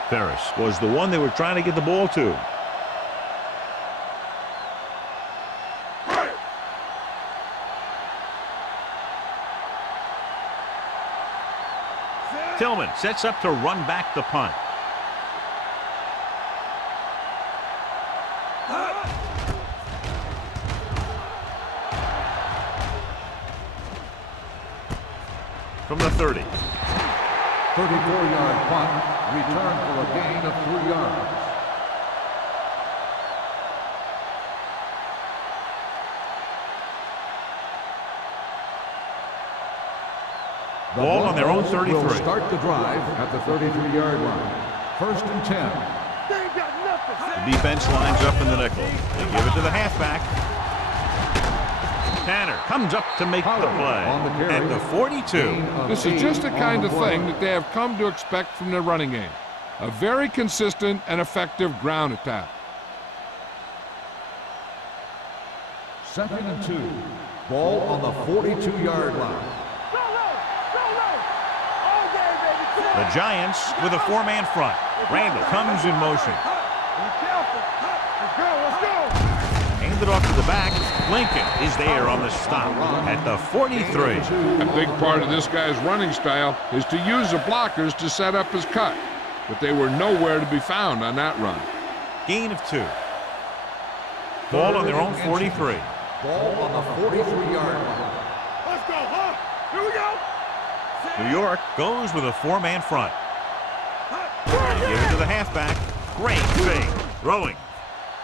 Ferris was the one they were trying to get the ball to. Tillman sets up to run back the punt. From the 30. 34-yard punt, return for a gain of 3 yards. Ball on their own 33. Will start the drive at the 33-yard line. 1st and 10. They ain't got nothing. The defense lines up in the nickel. They give it to the halfback. Tanner comes up to make the play at the 42. This is just the kind of thing that they have come to expect from their running game. A very consistent and effective ground attack. 2nd and 2. Ball on the 42-yard line. Go low. Go low. All day, baby. The Giants with a 4-man front. Randall comes in motion. Be careful. Let's go. Let's go. Handed off to the back. Lincoln is there on the stop at the 43. A big part of this guy's running style is to use the blockers to set up his cut, but they were nowhere to be found on that run. Gain of 2. Ball on their own 43. Ball on the 43-yard line. Let's go, huh? Here we go. New York goes with a 4-man front. They give it to the halfback. Great fake. Throwing.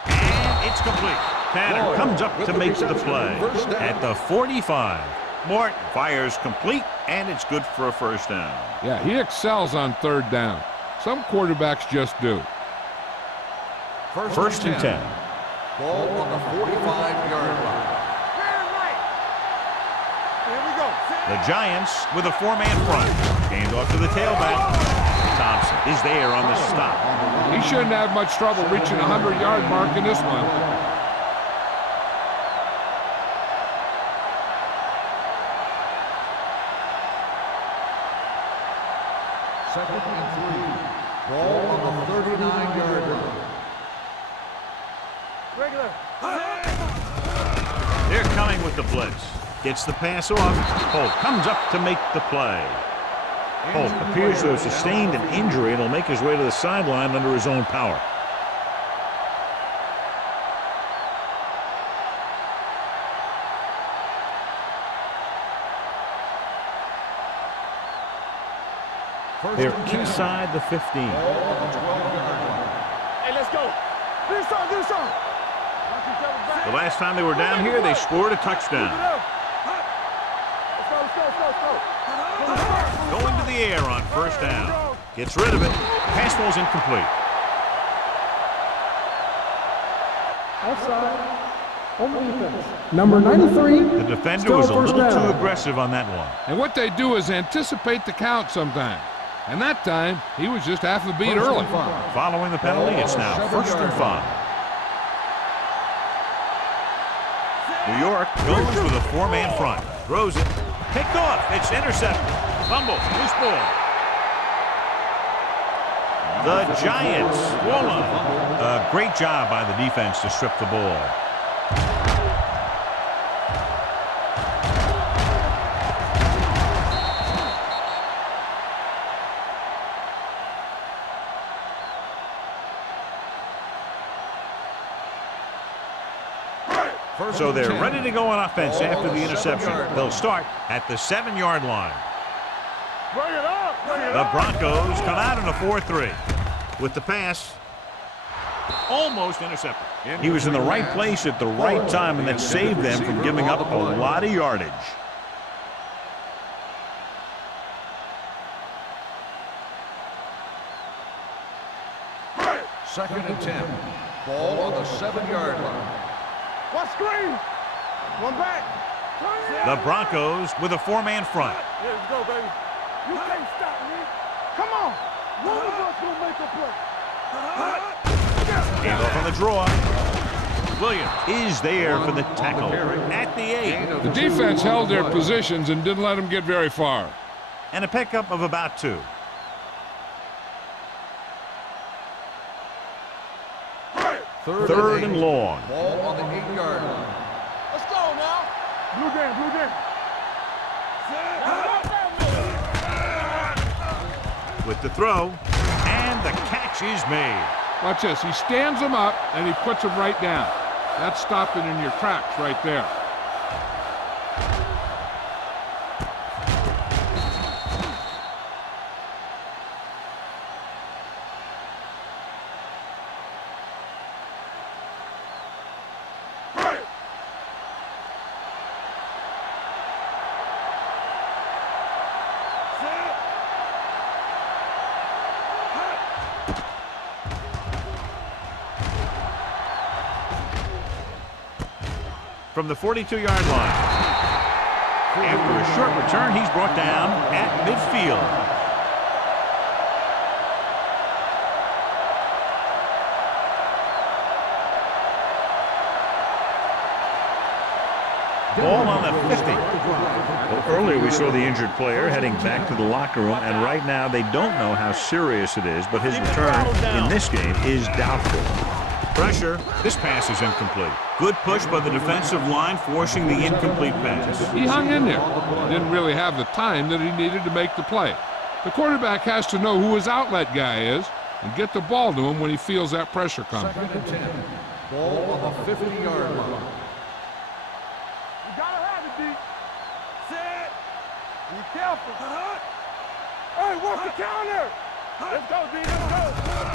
And it's complete. Tanner comes up to make the play at the 45. Morton fires complete, and it's good for a first down. Yeah, he excels on 3rd down. Some quarterbacks just do. First and 10. Ball on the 45-yard line. Turn right. Here we go. The Giants with a 4-man front. Hand off to the tailback. Thompson is there on the stop. He shouldn't have much trouble reaching the 100-yard mark in this one. Second and 3. Ball on the 39-yard line. Regular. They're coming with the blitz. Gets the pass off. Holt comes up to make the play. Holt appears to have sustained an injury and will make his way to the sideline under his own power. They're inside the 15. Hey, let's go. Do something, do something. The last time they were down here, they scored a touchdown. Let's go, let's go, let's go, let's go. Going to the air on first down. Gets rid of it. Pass ball's incomplete. Offside. On defense. Number 93. The defender Still was a first little down. too aggressive on that one. And what they do is anticipate the count sometimes. And that time, he was just half a beat early. Following the penalty, it's now 1st and 5. New York goes with a 4-man front. Throws it. Picked off. It's intercepted. Fumble. Loose ball. The Giants. Swollen. A great job by the defense to strip the ball. So they're ready to go on offense after the interception. They'll start at the 7-yard line. Bring it up, bring it The up. Broncos come out in a 4-3. With the pass, almost intercepted. He was in the right place at the right time, and that saved them from giving up a lot of yardage. Second and 10. Ball on the 7-yard line. One screen. One back. The Broncos with a 4-man front. Yeah, let's go, baby. You can't stop me. Come on. One of us will make a play. Hands off on the draw. Williams is there for the tackle at the 8. The defense held their positions and didn't let them get very far. And a pickup of about 2. Third and long. Ball on the 8-yard line. Let's go now. Blue game, blue game. With the throw, and the catch is made. Watch this. He stands them up, and he puts them right down. That's stopping in your tracks right there. From the 42-yard line. After a short return, he's brought down at midfield. Ball on the 50. Well, earlier we saw the injured player heading back to the locker room, and right now they don't know how serious it is, but his return in this game is doubtful. Pressure. This pass is incomplete. Good push by the defensive line, forcing the incomplete pass. He hung in there. Didn't really have the time that he needed to make the play. The quarterback has to know who his outlet guy is and get the ball to him when he feels that pressure coming. Second and 10. Ball on the 50-yard line. You gotta have it, D. Set. Be careful. Hey, work the counter. Let's go, D. Let's go.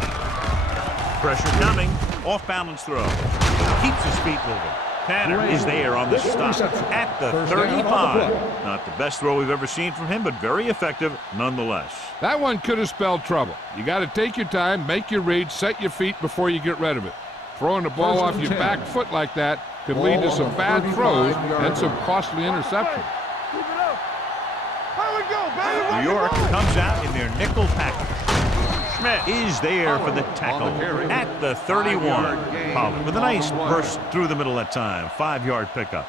Pressure coming. Off balance throw. Keeps his feet moving. Tanner is there on the stop at the 35. Not the best throw we've ever seen from him, but very effective nonetheless. That one could have spelled trouble. You got to take your time, make your read, set your feet before you get rid of it. Throwing the ball off your back foot like that could lead to some bad throws and some costly interceptions. Keep it up. Here we go, baby. New York comes out in their nickel package. Schmidt is there for the tackle at the 31. Pollard with a nice burst through the middle that time. 5-yard pickup.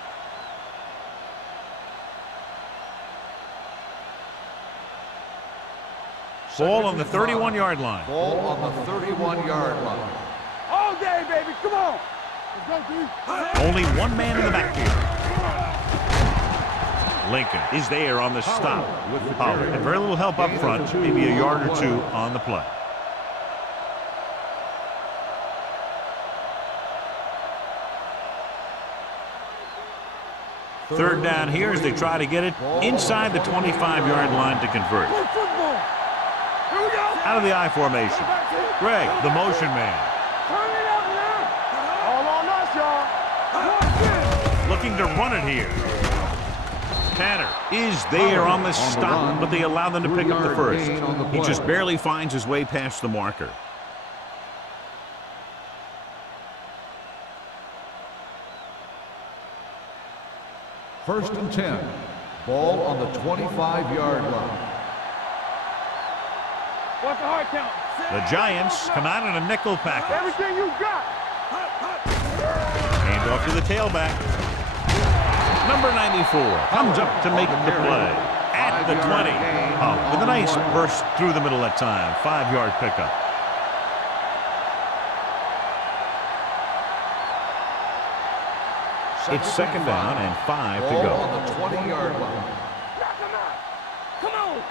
Ball on the 31-yard line. Ball on the 31-yard line. All day, baby. Come on. Only one man in the backfield. Lincoln is there on the stop with Pollard. And very little help up front, maybe a yard or two on the play. Third down here as they try to get it inside the 25-yard line to convert. Out of the I formation. Greg, the motion man. Looking to run it here. Tanner is there on the stop, but they allow them to pick up the first. He just barely finds his way past the marker. First and 10. Ball on the 25-yard line. What's the hard count? The Giants come out in a nickel package. Everything you got. Hand off to the tailback. Number 94 comes up to make the play at the 20. With a nice burst through the middle that time. 5-yard pickup. It's second down and 5 to go. On the 20-yard line. Come on.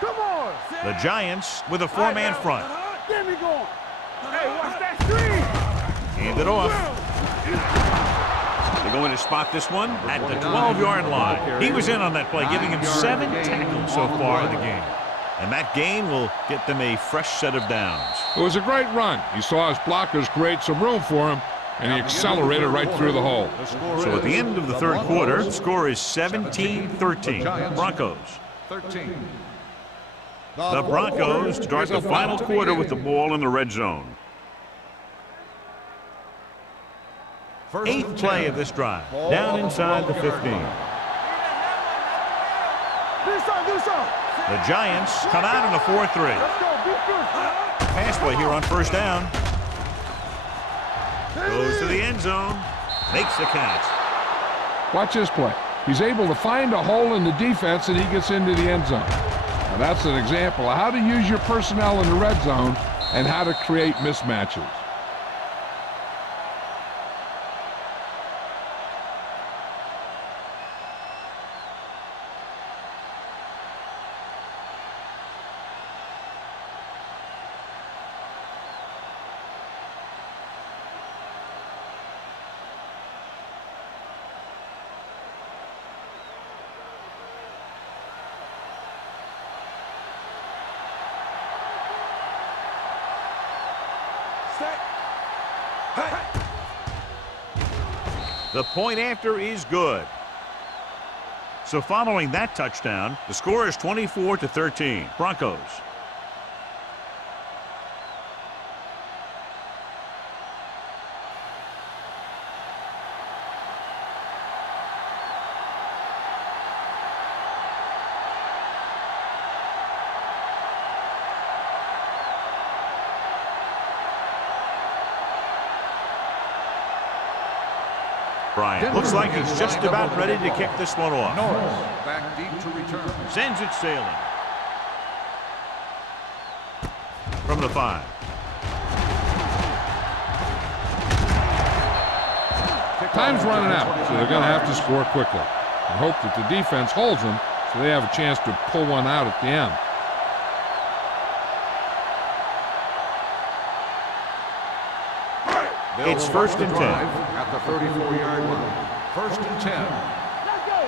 Come on. The Giants with a 4-man front. Get me going. Hey, watch that screen. Hand it off. They're going to spot this one at the 12-yard line. He was in on that play, giving him 7 tackles so far in the game. And that gain will get them a fresh set of downs. It was a great run. He saw his blockers create some room for him, and he accelerated right through the hole. So at the end of the third quarter, the score is 17-13. Broncos. 13. The Broncos start the final quarter with the ball in the red zone. 8th play of this drive. Down inside the 15. The Giants come out in a 4-3. Pass play here on first down. Goes to the end zone. Makes the catch. Watch this play. He's able to find a hole in the defense, and he gets into the end zone. Now that's an example of how to use your personnel in the red zone and how to create mismatches. The point after is good. So following that touchdown, the score is 24-13. Broncos. Bryant looks like he's just about ready to kick this one off. Back deep to return. Sends it sailing. From the 5. Time's running out, so they're going to have to score quickly and hope that the defense holds them so they have a chance to pull one out at the end. It's first and 10. At the 34-yard line. First and 10. Let's go.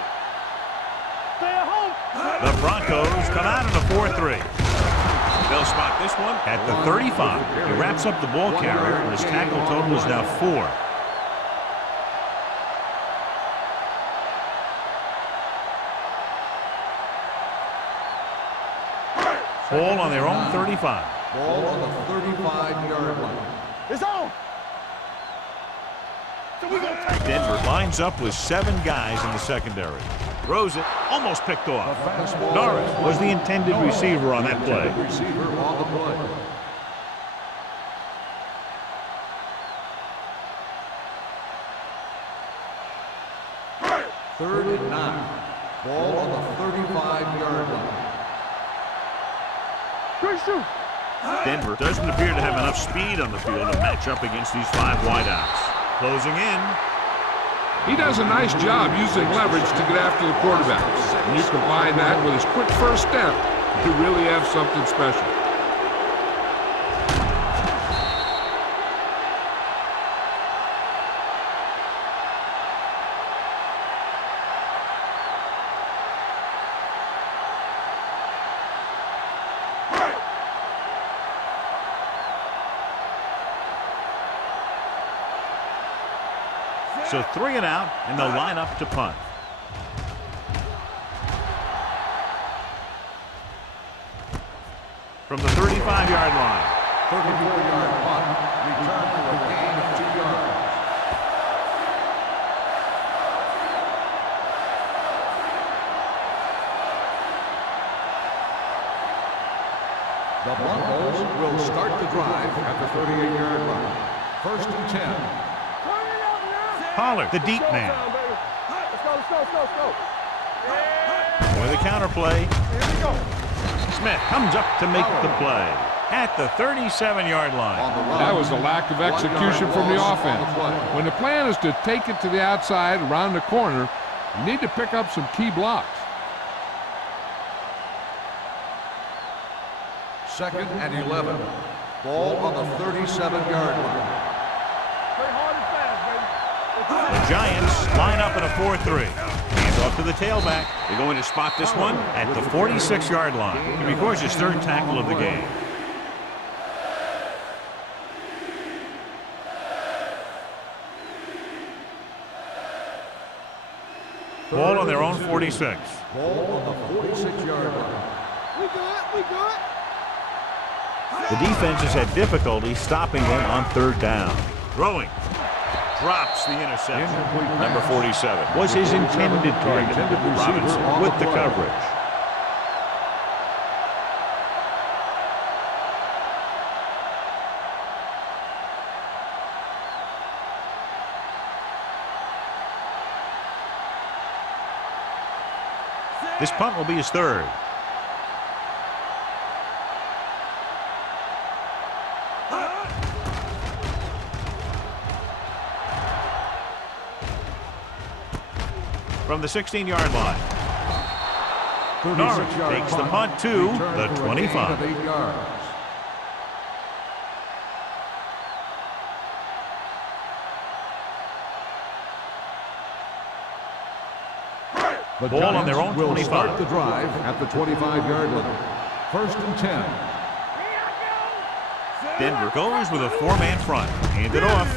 Stay at home. The Broncos come out in a 4-3. They'll spot this one at the 35. He wraps up the ball carrier, and his tackle total is now 4. Ball on their own 35. Ball on the 35-yard line. It's on. Denver lines up with 7 guys in the secondary. Throws it, almost picked off. Norris was the intended receiver on that play. Receiver on the play. Third and 9. Ball on the 35-yard line. Good shoot. Denver doesn't appear to have enough speed on the field to match up against these 5 wideouts. closing in. He does a nice job using leverage to get after the quarterback. When you combine that with his quick first step, you really have something special. So 3 and out, and they'll line up to punt. From the 35-yard line. 34-yard punt, return for a gain of 2 yards. The Broncos will start the drive at the 38-yard line. 1st and 10. Pollard, the deep man. Let's go. With a counter play. Smith comes up to make the play at the 37-yard line. That was a lack of execution from the offense. When the plan is to take it to the outside around the corner, you need to pick up some key blocks. 2nd and 11. Ball on the 37-yard line. Play hard and fast, baby. The Giants line up in a 4-3. Hands off to the tailback. They're going to spot this one at the 46-yard line. He records his 3rd tackle of the game. Ball on their own 46. Ball on the 46-yard line. We good. The defense has had difficulty stopping them on 3rd down. Throwing. Drops the interception. Number 47 was his intended target. Robinson with the coverage. This punt will be his 3rd. From the 16-yard line. Norwich takes the punt to the 25. 8 yards. The Ball on their own Giants will 25. start the drive at the 25-yard line. 1st and 10. Denver goes with a 4-man front. Hand it off.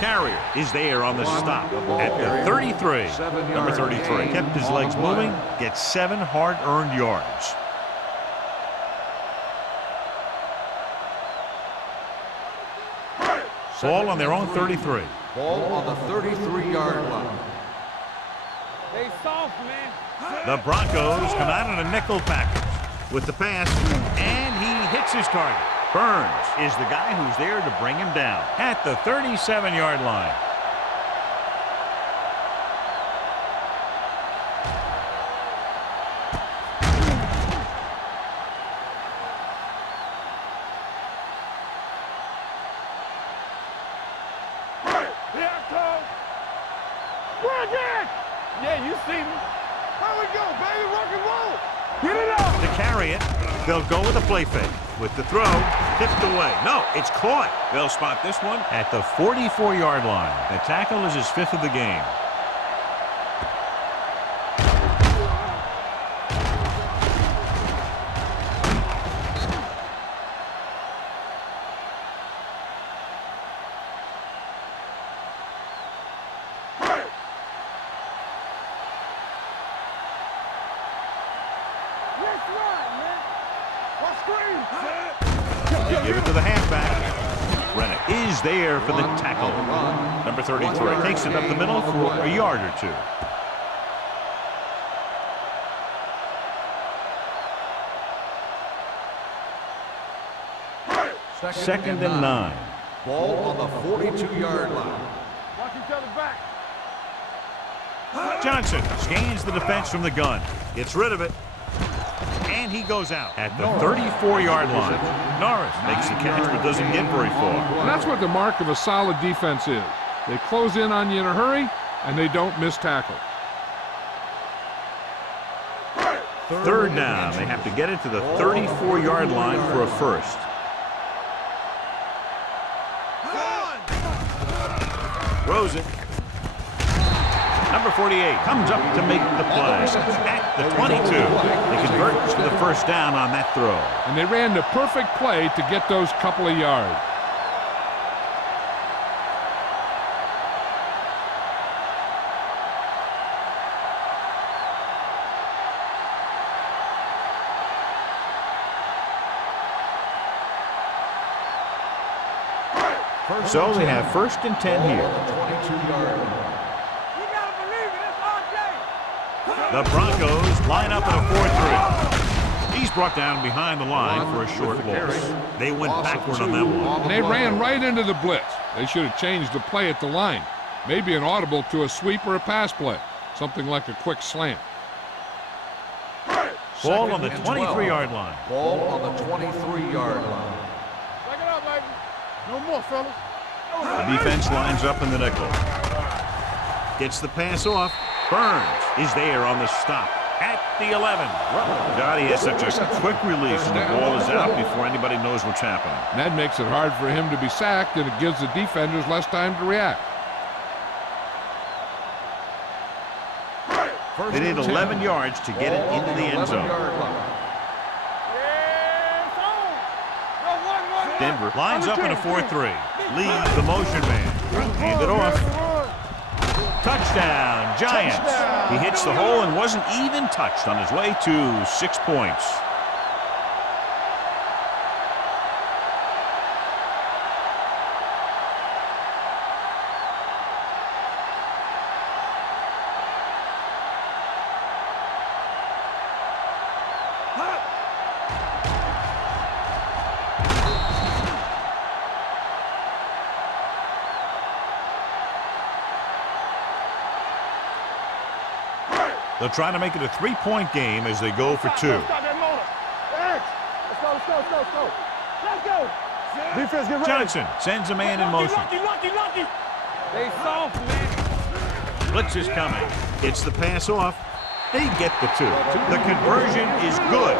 Carrier is there on the stop at the 33. Number 33 kept his legs moving, gets 7 hard-earned yards. Ball on their own 33. Ball on the 33-yard line. They soft, man. The Broncos come out in a nickel package with the pass, and he hits his target. Burns is the guy who's there to bring him down at the 37-yard line. Yeah, you see me. How we go, baby? Rock and roll. Get it up. To carry it, they'll go with a play fake. With the throw, tipped away. No, it's caught. They'll spot this one at the 44-yard line. The tackle is his 5th of the game. They give it to the halfback. Rennick is there for the tackle. Number 33 takes it up the middle for a yard or 2. Second and 9. Ball on the 42-yard line. Watch each other back. Johnson scans the defense from the gun. Gets rid of it. And he goes out at the 34-yard line. Norris makes the catch but doesn't get very far. And that's what the mark of a solid defense is. They close in on you in a hurry, and they don't miss tackle. Third down. They have to get it to the 34-yard line for a first. Throws it. Number 48 comes up to make the play at the 22. They convert to the first down on that throw. And they ran the perfect play to get those couple of yards. So they have first and 10 here. The Broncos line up in a 4-3. He's brought down behind the line for a short loss. They went backward on that one. And they ran right into the blitz. They should have changed the play at the line. Maybe an audible to a sweep or a pass play. Something like a quick slant. Ball on the 23-yard line. Ball on the 23-yard line. Back it up, baby. No more, fellas. The defense lines up in the nickel. Gets the pass off. Burns is there on the stop at the 11. God, he has such a quick release, and the ball is out before anybody knows what's happening. And that makes it hard for him to be sacked, and it gives the defenders less time to react. They need 11 yards to get it into the end zone. Denver lines up in a 4-3. Leads the motion man. Hand it off. Touchdown, Giants. He hits the hole and wasn't even touched on his way to 6 points. They'll try to make it a 3-point game as they go for 2. Let's go. Defense, get ready. Johnson sends a man in motion. Lucky. They soft, man. Blitz is coming. Gets the pass off. They get the 2. The conversion is good.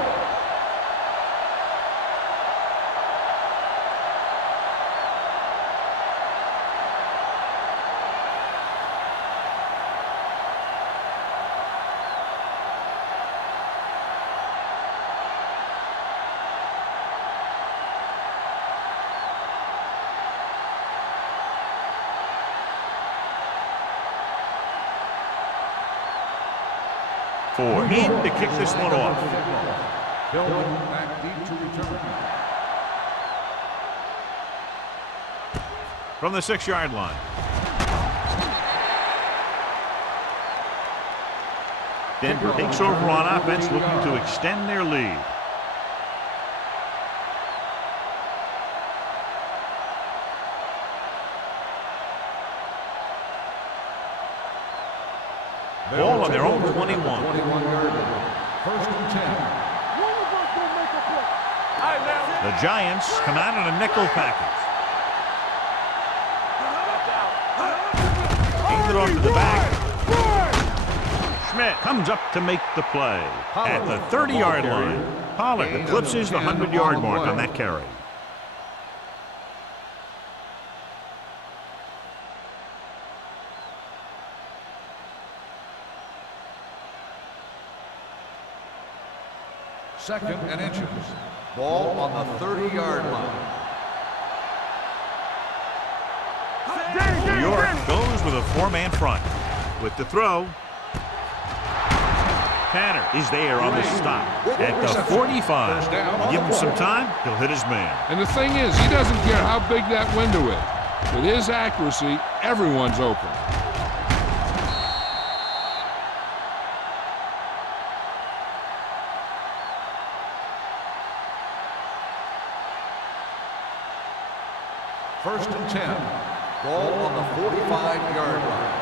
For him to kick this one off. Back deep to return. From the 6-yard line. Denver takes over on offense, looking to extend their lead. Ball on their own 21. 21-yard line. First and 10. The Giants come out in a nickel package. Hands it off to the back. Schmidt comes up to make the play at the 30-yard line. Pollard eclipses the 100-yard mark on that carry. Second and inches. Ball on the 30-yard line. New York goes with a 4-man front. With the throw. Tanner is there on the stop at the 45. Give him some time, he'll hit his man. And the thing is, he doesn't care how big that window is. With his accuracy, everyone's open. First and 10. Ball on the 45-yard line.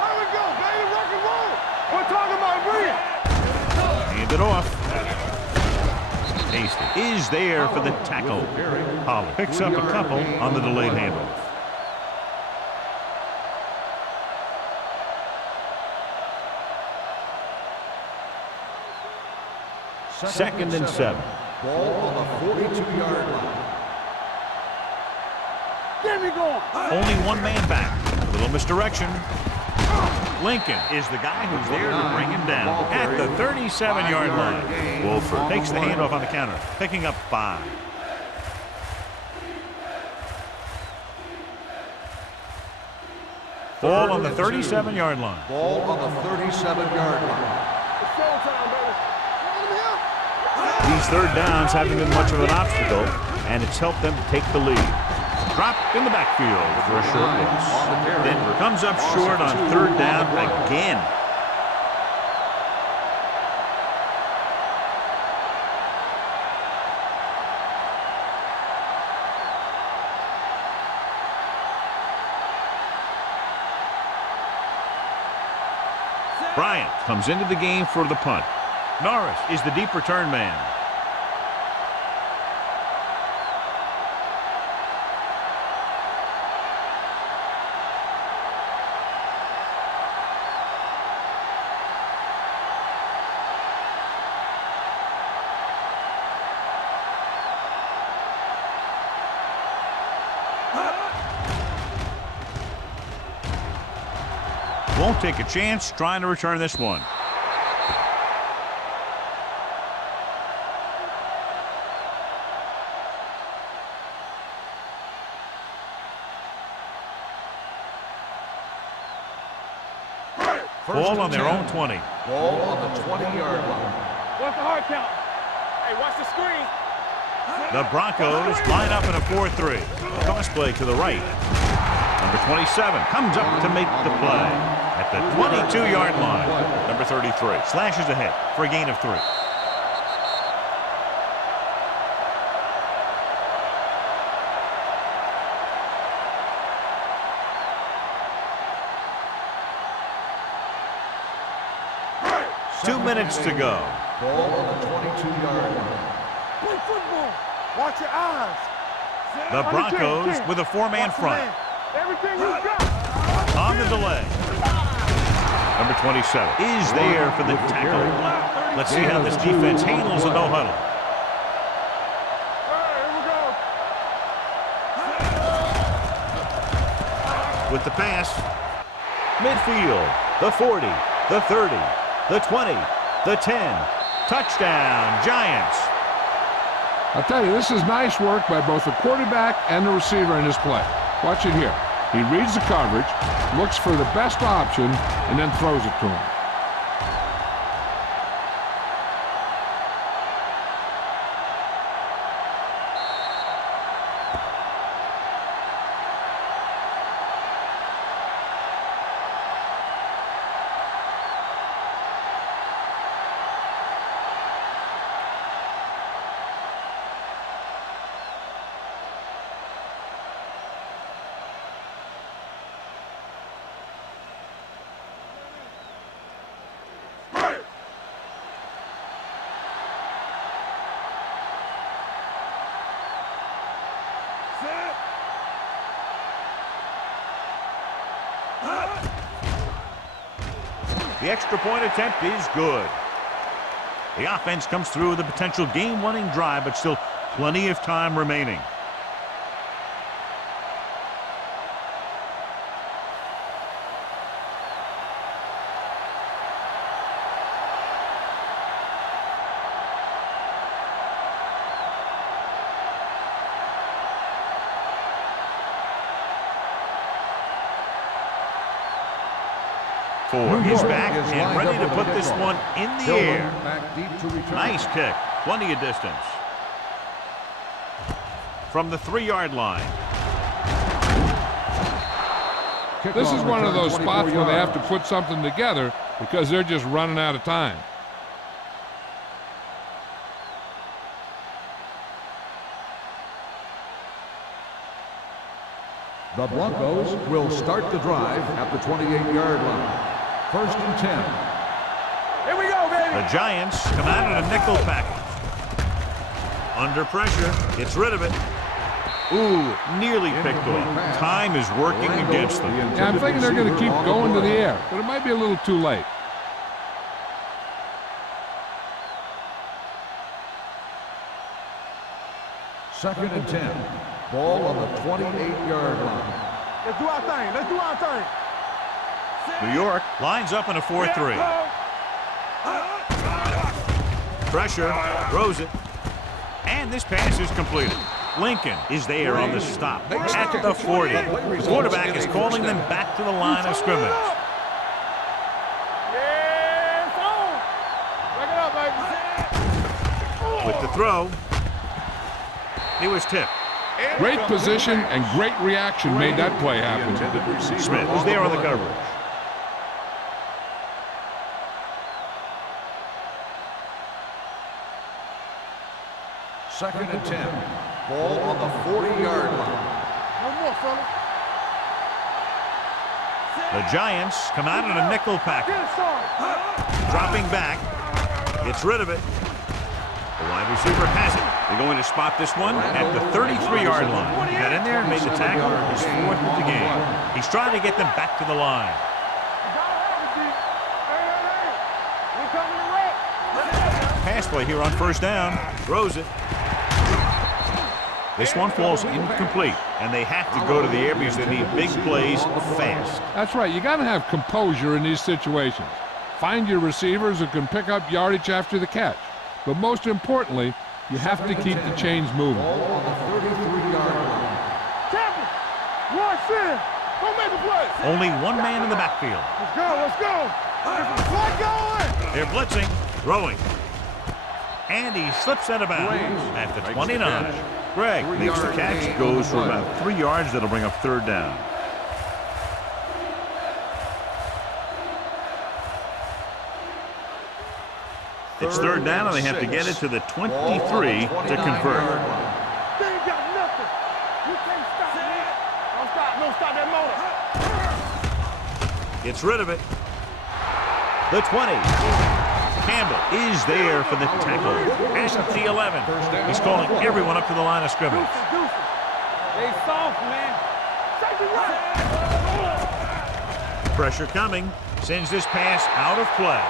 There we go, baby. Rock and roll. We're talking about real. Hand it off. Hasty is there for the tackle. Pollard picks up a couple on the delayed handoff. Second and 7. Ball on the 42-yard line. Get me going. Only one man back. A little misdirection. Lincoln is the guy who's there to bring him down at the 37-yard line. Wolford takes the handoff on the counter, picking up 5. Ball on the 37-yard line. Ball on the 37-yard line. It's showtime, baby. These third downs haven't been much of an obstacle, and it's helped them to take the lead. Dropped in the backfield for a short loss. Denver comes up short on third down again. Bryant comes into the game for the punt. Norris is the deep return man. Won't take a chance trying to return this one. Ball on their own 20. Ball on the 20-yard line. What's the hard count? Hey, watch the screen. The Broncos line up in a 4-3. Toss play to the right. Number 27 comes up to make the play at the 22-yard line. Number 33 slashes ahead for a gain of 3. Two minutes to go. Ball on the 22-yard line. Play football. Watch your eyes. The Broncos with a 4-man front. Everything you got. On the delay. Number 27 is there for the tackle. Let's see how this defense handles a no-huddle. With the pass. Midfield. The 40. The 30. The 20. The 10. Touchdown, Giants. I'll tell you, this is nice work by both the quarterback and the receiver in this play. Watch it here. He reads the coverage, looks for the best option, and then throws it to him. The extra point attempt is good. The offense comes through with a potential game-winning drive, but still plenty of time remaining. He's back and ready to put this one in the air. Nice kick. Plenty of distance. From the 3-yard line. This is one of those spots where they have to put something together because they're just running out of time. The Broncos will start the drive at the 28-yard line. 1st and 10. Here we go, baby. The Giants come out in a nickel package. Under pressure, gets rid of it. Ooh, nearly picked off. Time is working against them. Yeah, I'm thinking they're going to keep going to the air, but it might be a little too late. Second and 10. Ball on the 28-yard line. Let's do our thing. Let's do our thing. New York lines up in a 4-3. Pressure, throws it, and this pass is completed. Lincoln is there on the stop at the 40. The quarterback is calling them back to the line of scrimmage. Yeah, it's on. Break it up, baby. With the throw, he was tipped. Great position and great reaction made that play happen. Smith was there on the coverage. Second and 10. Ball on the 40-yard line. No more, fella. The Giants come out in a nickel package. Get it, son. Dropping back, gets rid of it. The wide receiver has it. They're going to spot this one at the 33-yard line. He got in there and made the tackle. His fourth of the game. He's trying to get them back to the line. You gotta have it, D. Hey, we coming to wreck. Pass play here on first down. Throws it. This one falls incomplete, and they have to go to the air because they need big plays fast. That's right. You got to have composure in these situations. Find your receivers who can pick up yardage after the catch. But most importantly, you have to keep the chains moving. Ball on the 33-yard line. Captain, rush in. Don't make a play. Only one man in the backfield. Let's go, let's go. Let's going. They're blitzing, throwing. And he slips out of bounds at the 29. Greg makes the catch, goes for about 3 yards. That'll bring up third down. It's third down, and they have to get it to the 23 to convert. They ain't got nothing. You can't stop me. Don't stop that motor. Gets rid of it. The 20. Campbell is there for the tackle at the 11. He's calling everyone up to the line of scrimmage. They soft, man. Take it right. Pressure coming. Sends this pass out of play.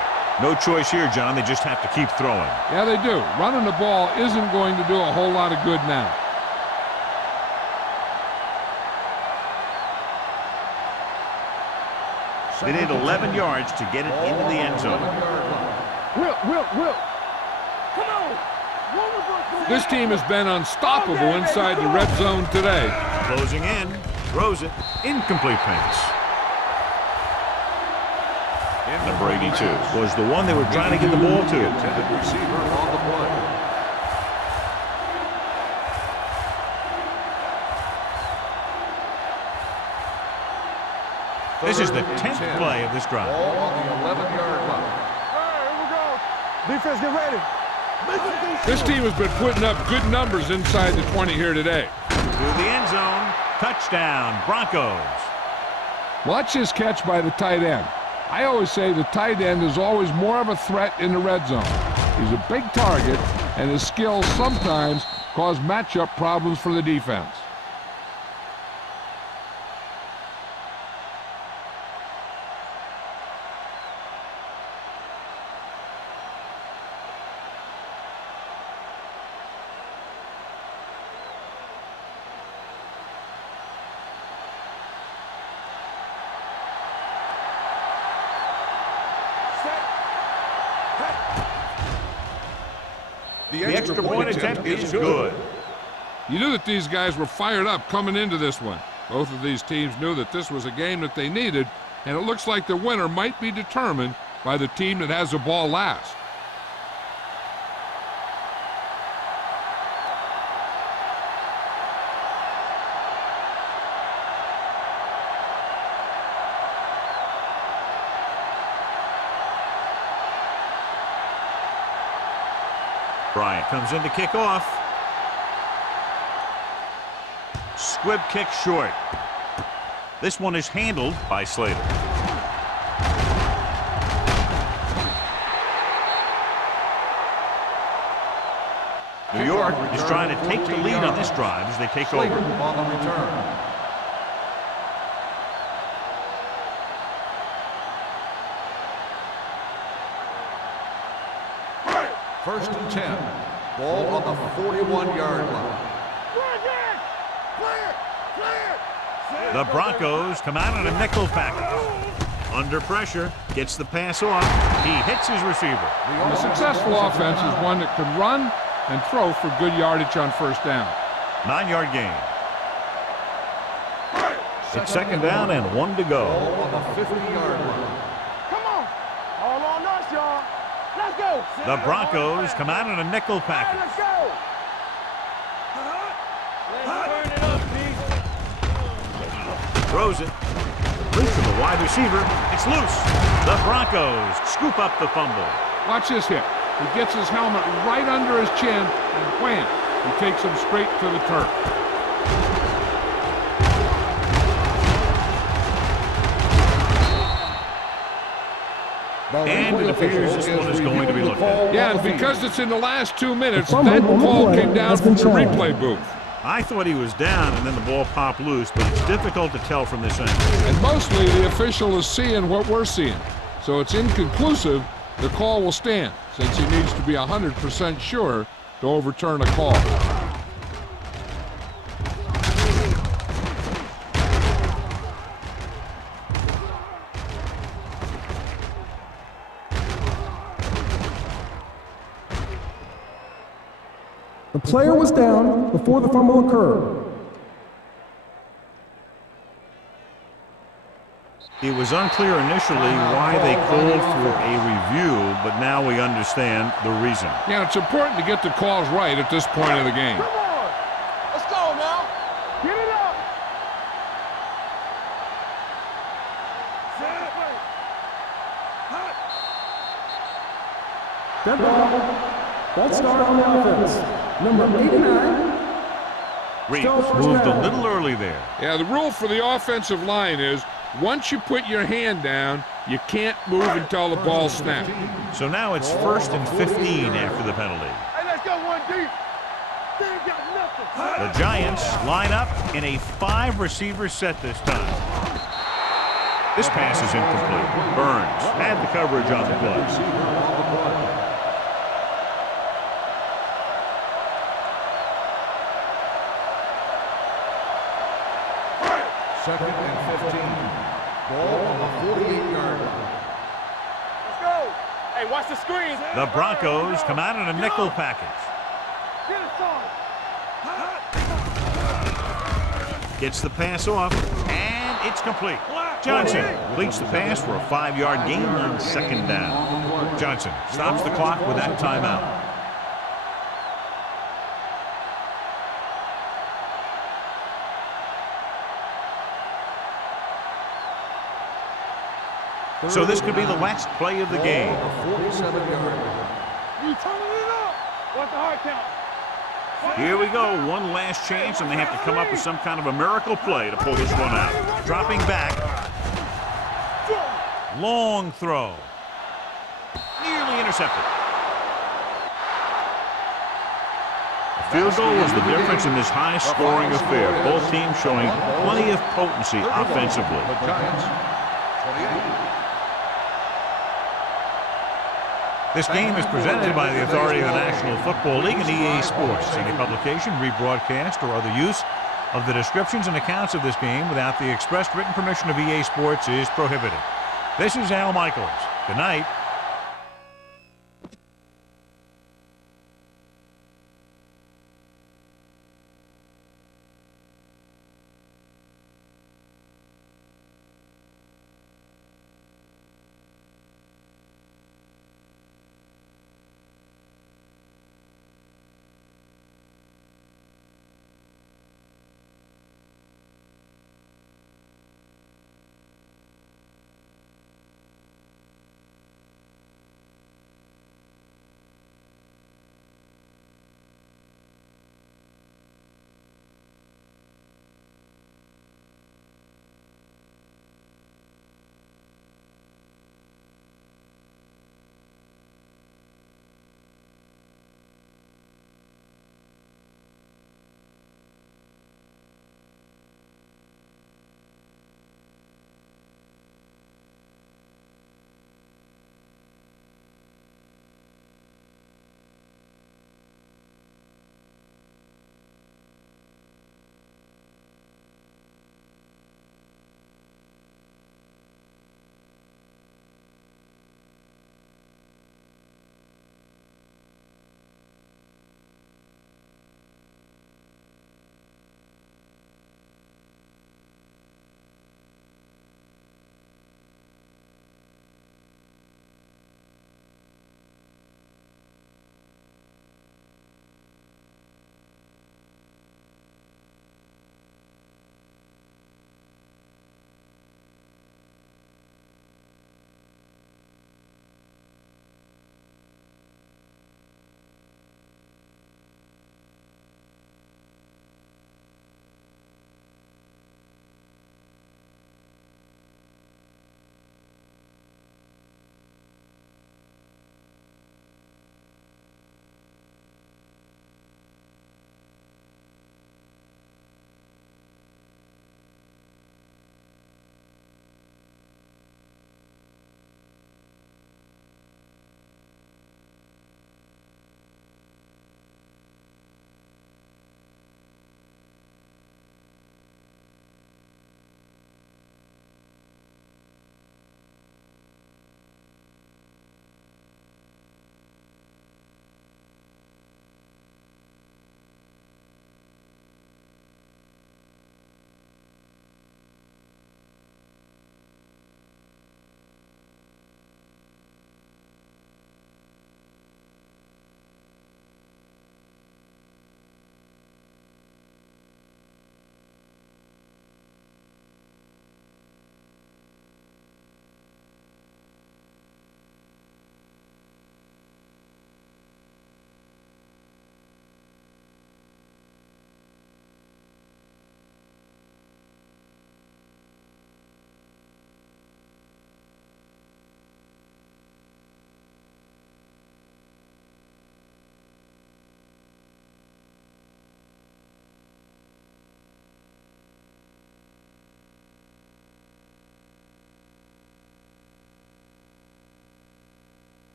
No choice here, John. They just have to keep throwing. Yeah, they do. Running the ball isn't going to do a whole lot of good now. They need 11 yards to get it into the end zone. Will. Come on. This team has been unstoppable inside the red zone today. Closing in. Throws it. Incomplete pass. Number 82 was the one they were trying to get the ball to. Intended receiver on the play. This is the 10th play of this drive. Ball on the 11-yard line. Here we go. Defense, get ready. This team has been putting up good numbers inside the 20 here today. To the end zone. Touchdown, Broncos. Watch this catch by the tight end. I always say the tight end is always more of a threat in the red zone. He's a big target, and his skills sometimes cause matchup problems for the defense. The extra point attempt is good. You knew that these guys were fired up coming into this one. Both of these teams knew that this was a game that they needed, and it looks like the winner might be determined by the team that has the ball last. Bryant comes in to kick off. Squib kick short. This one is handled by Slater. New York is trying to take the lead on this drive as they take over. On the return. First and 10. Ball on the 41-yard line. The Broncos come out on a nickel package. Under pressure, gets the pass off. He hits his receiver. A successful offense is one that can run and throw for good yardage on first down. 9-yard gain. It's second down and 1 to go. Ball on the 50-yard line. Come on. All on us, y'all. Let's go. The Broncos come out on a nickel package. Let's go. Let's turn it up, Throws it. Loose to the wide receiver. It's loose. The Broncos scoop up the fumble. Watch this hit. He gets his helmet right under his chin, and wham, he takes him straight to the turf. And it appears this one is going to be looked at. Yeah, and because it's in the last 2 minutes, that call came down from the replay booth. I thought he was down and then the ball popped loose, but it's difficult to tell from this angle. And mostly the official is seeing what we're seeing. So it's inconclusive. The call will stand since he needs to be 100% sure to overturn a call. The player was down before the fumble occurred. It was unclear initially why they called for a review, but now we understand the reason. Yeah, it's important to get the calls right at this point of the game. Come on. Let's go now. Get it up. Dead ball. False start on the offense. Number 89. Reed moved a little early there. Yeah, the rule for the offensive line is once you put your hand down, you can't move until the ball snaps. So now it's 1st and 15 after the penalty. Hey, let's go one deep. They ain't got nothing. The Giants line up in a 5-receiver set this time. This pass is incomplete. Burns had the coverage on the play. Second and 15. Ball on the 48-yard line. Let's go. Hey, watch the screen. The Broncos come out in a nickel package. Get it, son. Gets the pass off, and it's complete. Johnson completes the pass for a 5-yard gain on second down. Johnson stops the clock with that timeout. So this could be the last play of the game. 47-yard line. You turning it up. What's the hard count? Here we go, one last chance, and they have to come up with some kind of a miracle play to pull this one out. Dropping back. Long throw. Nearly intercepted. A field goal was the difference in this high-scoring affair. Both teams showing plenty of potency offensively. The Giants, 28. This game is presented by the authority of the National Football League and EA Sports. Any publication, rebroadcast, or other use of the descriptions and accounts of this game without the expressed written permission of EA Sports is prohibited. This is Al Michaels. Good night.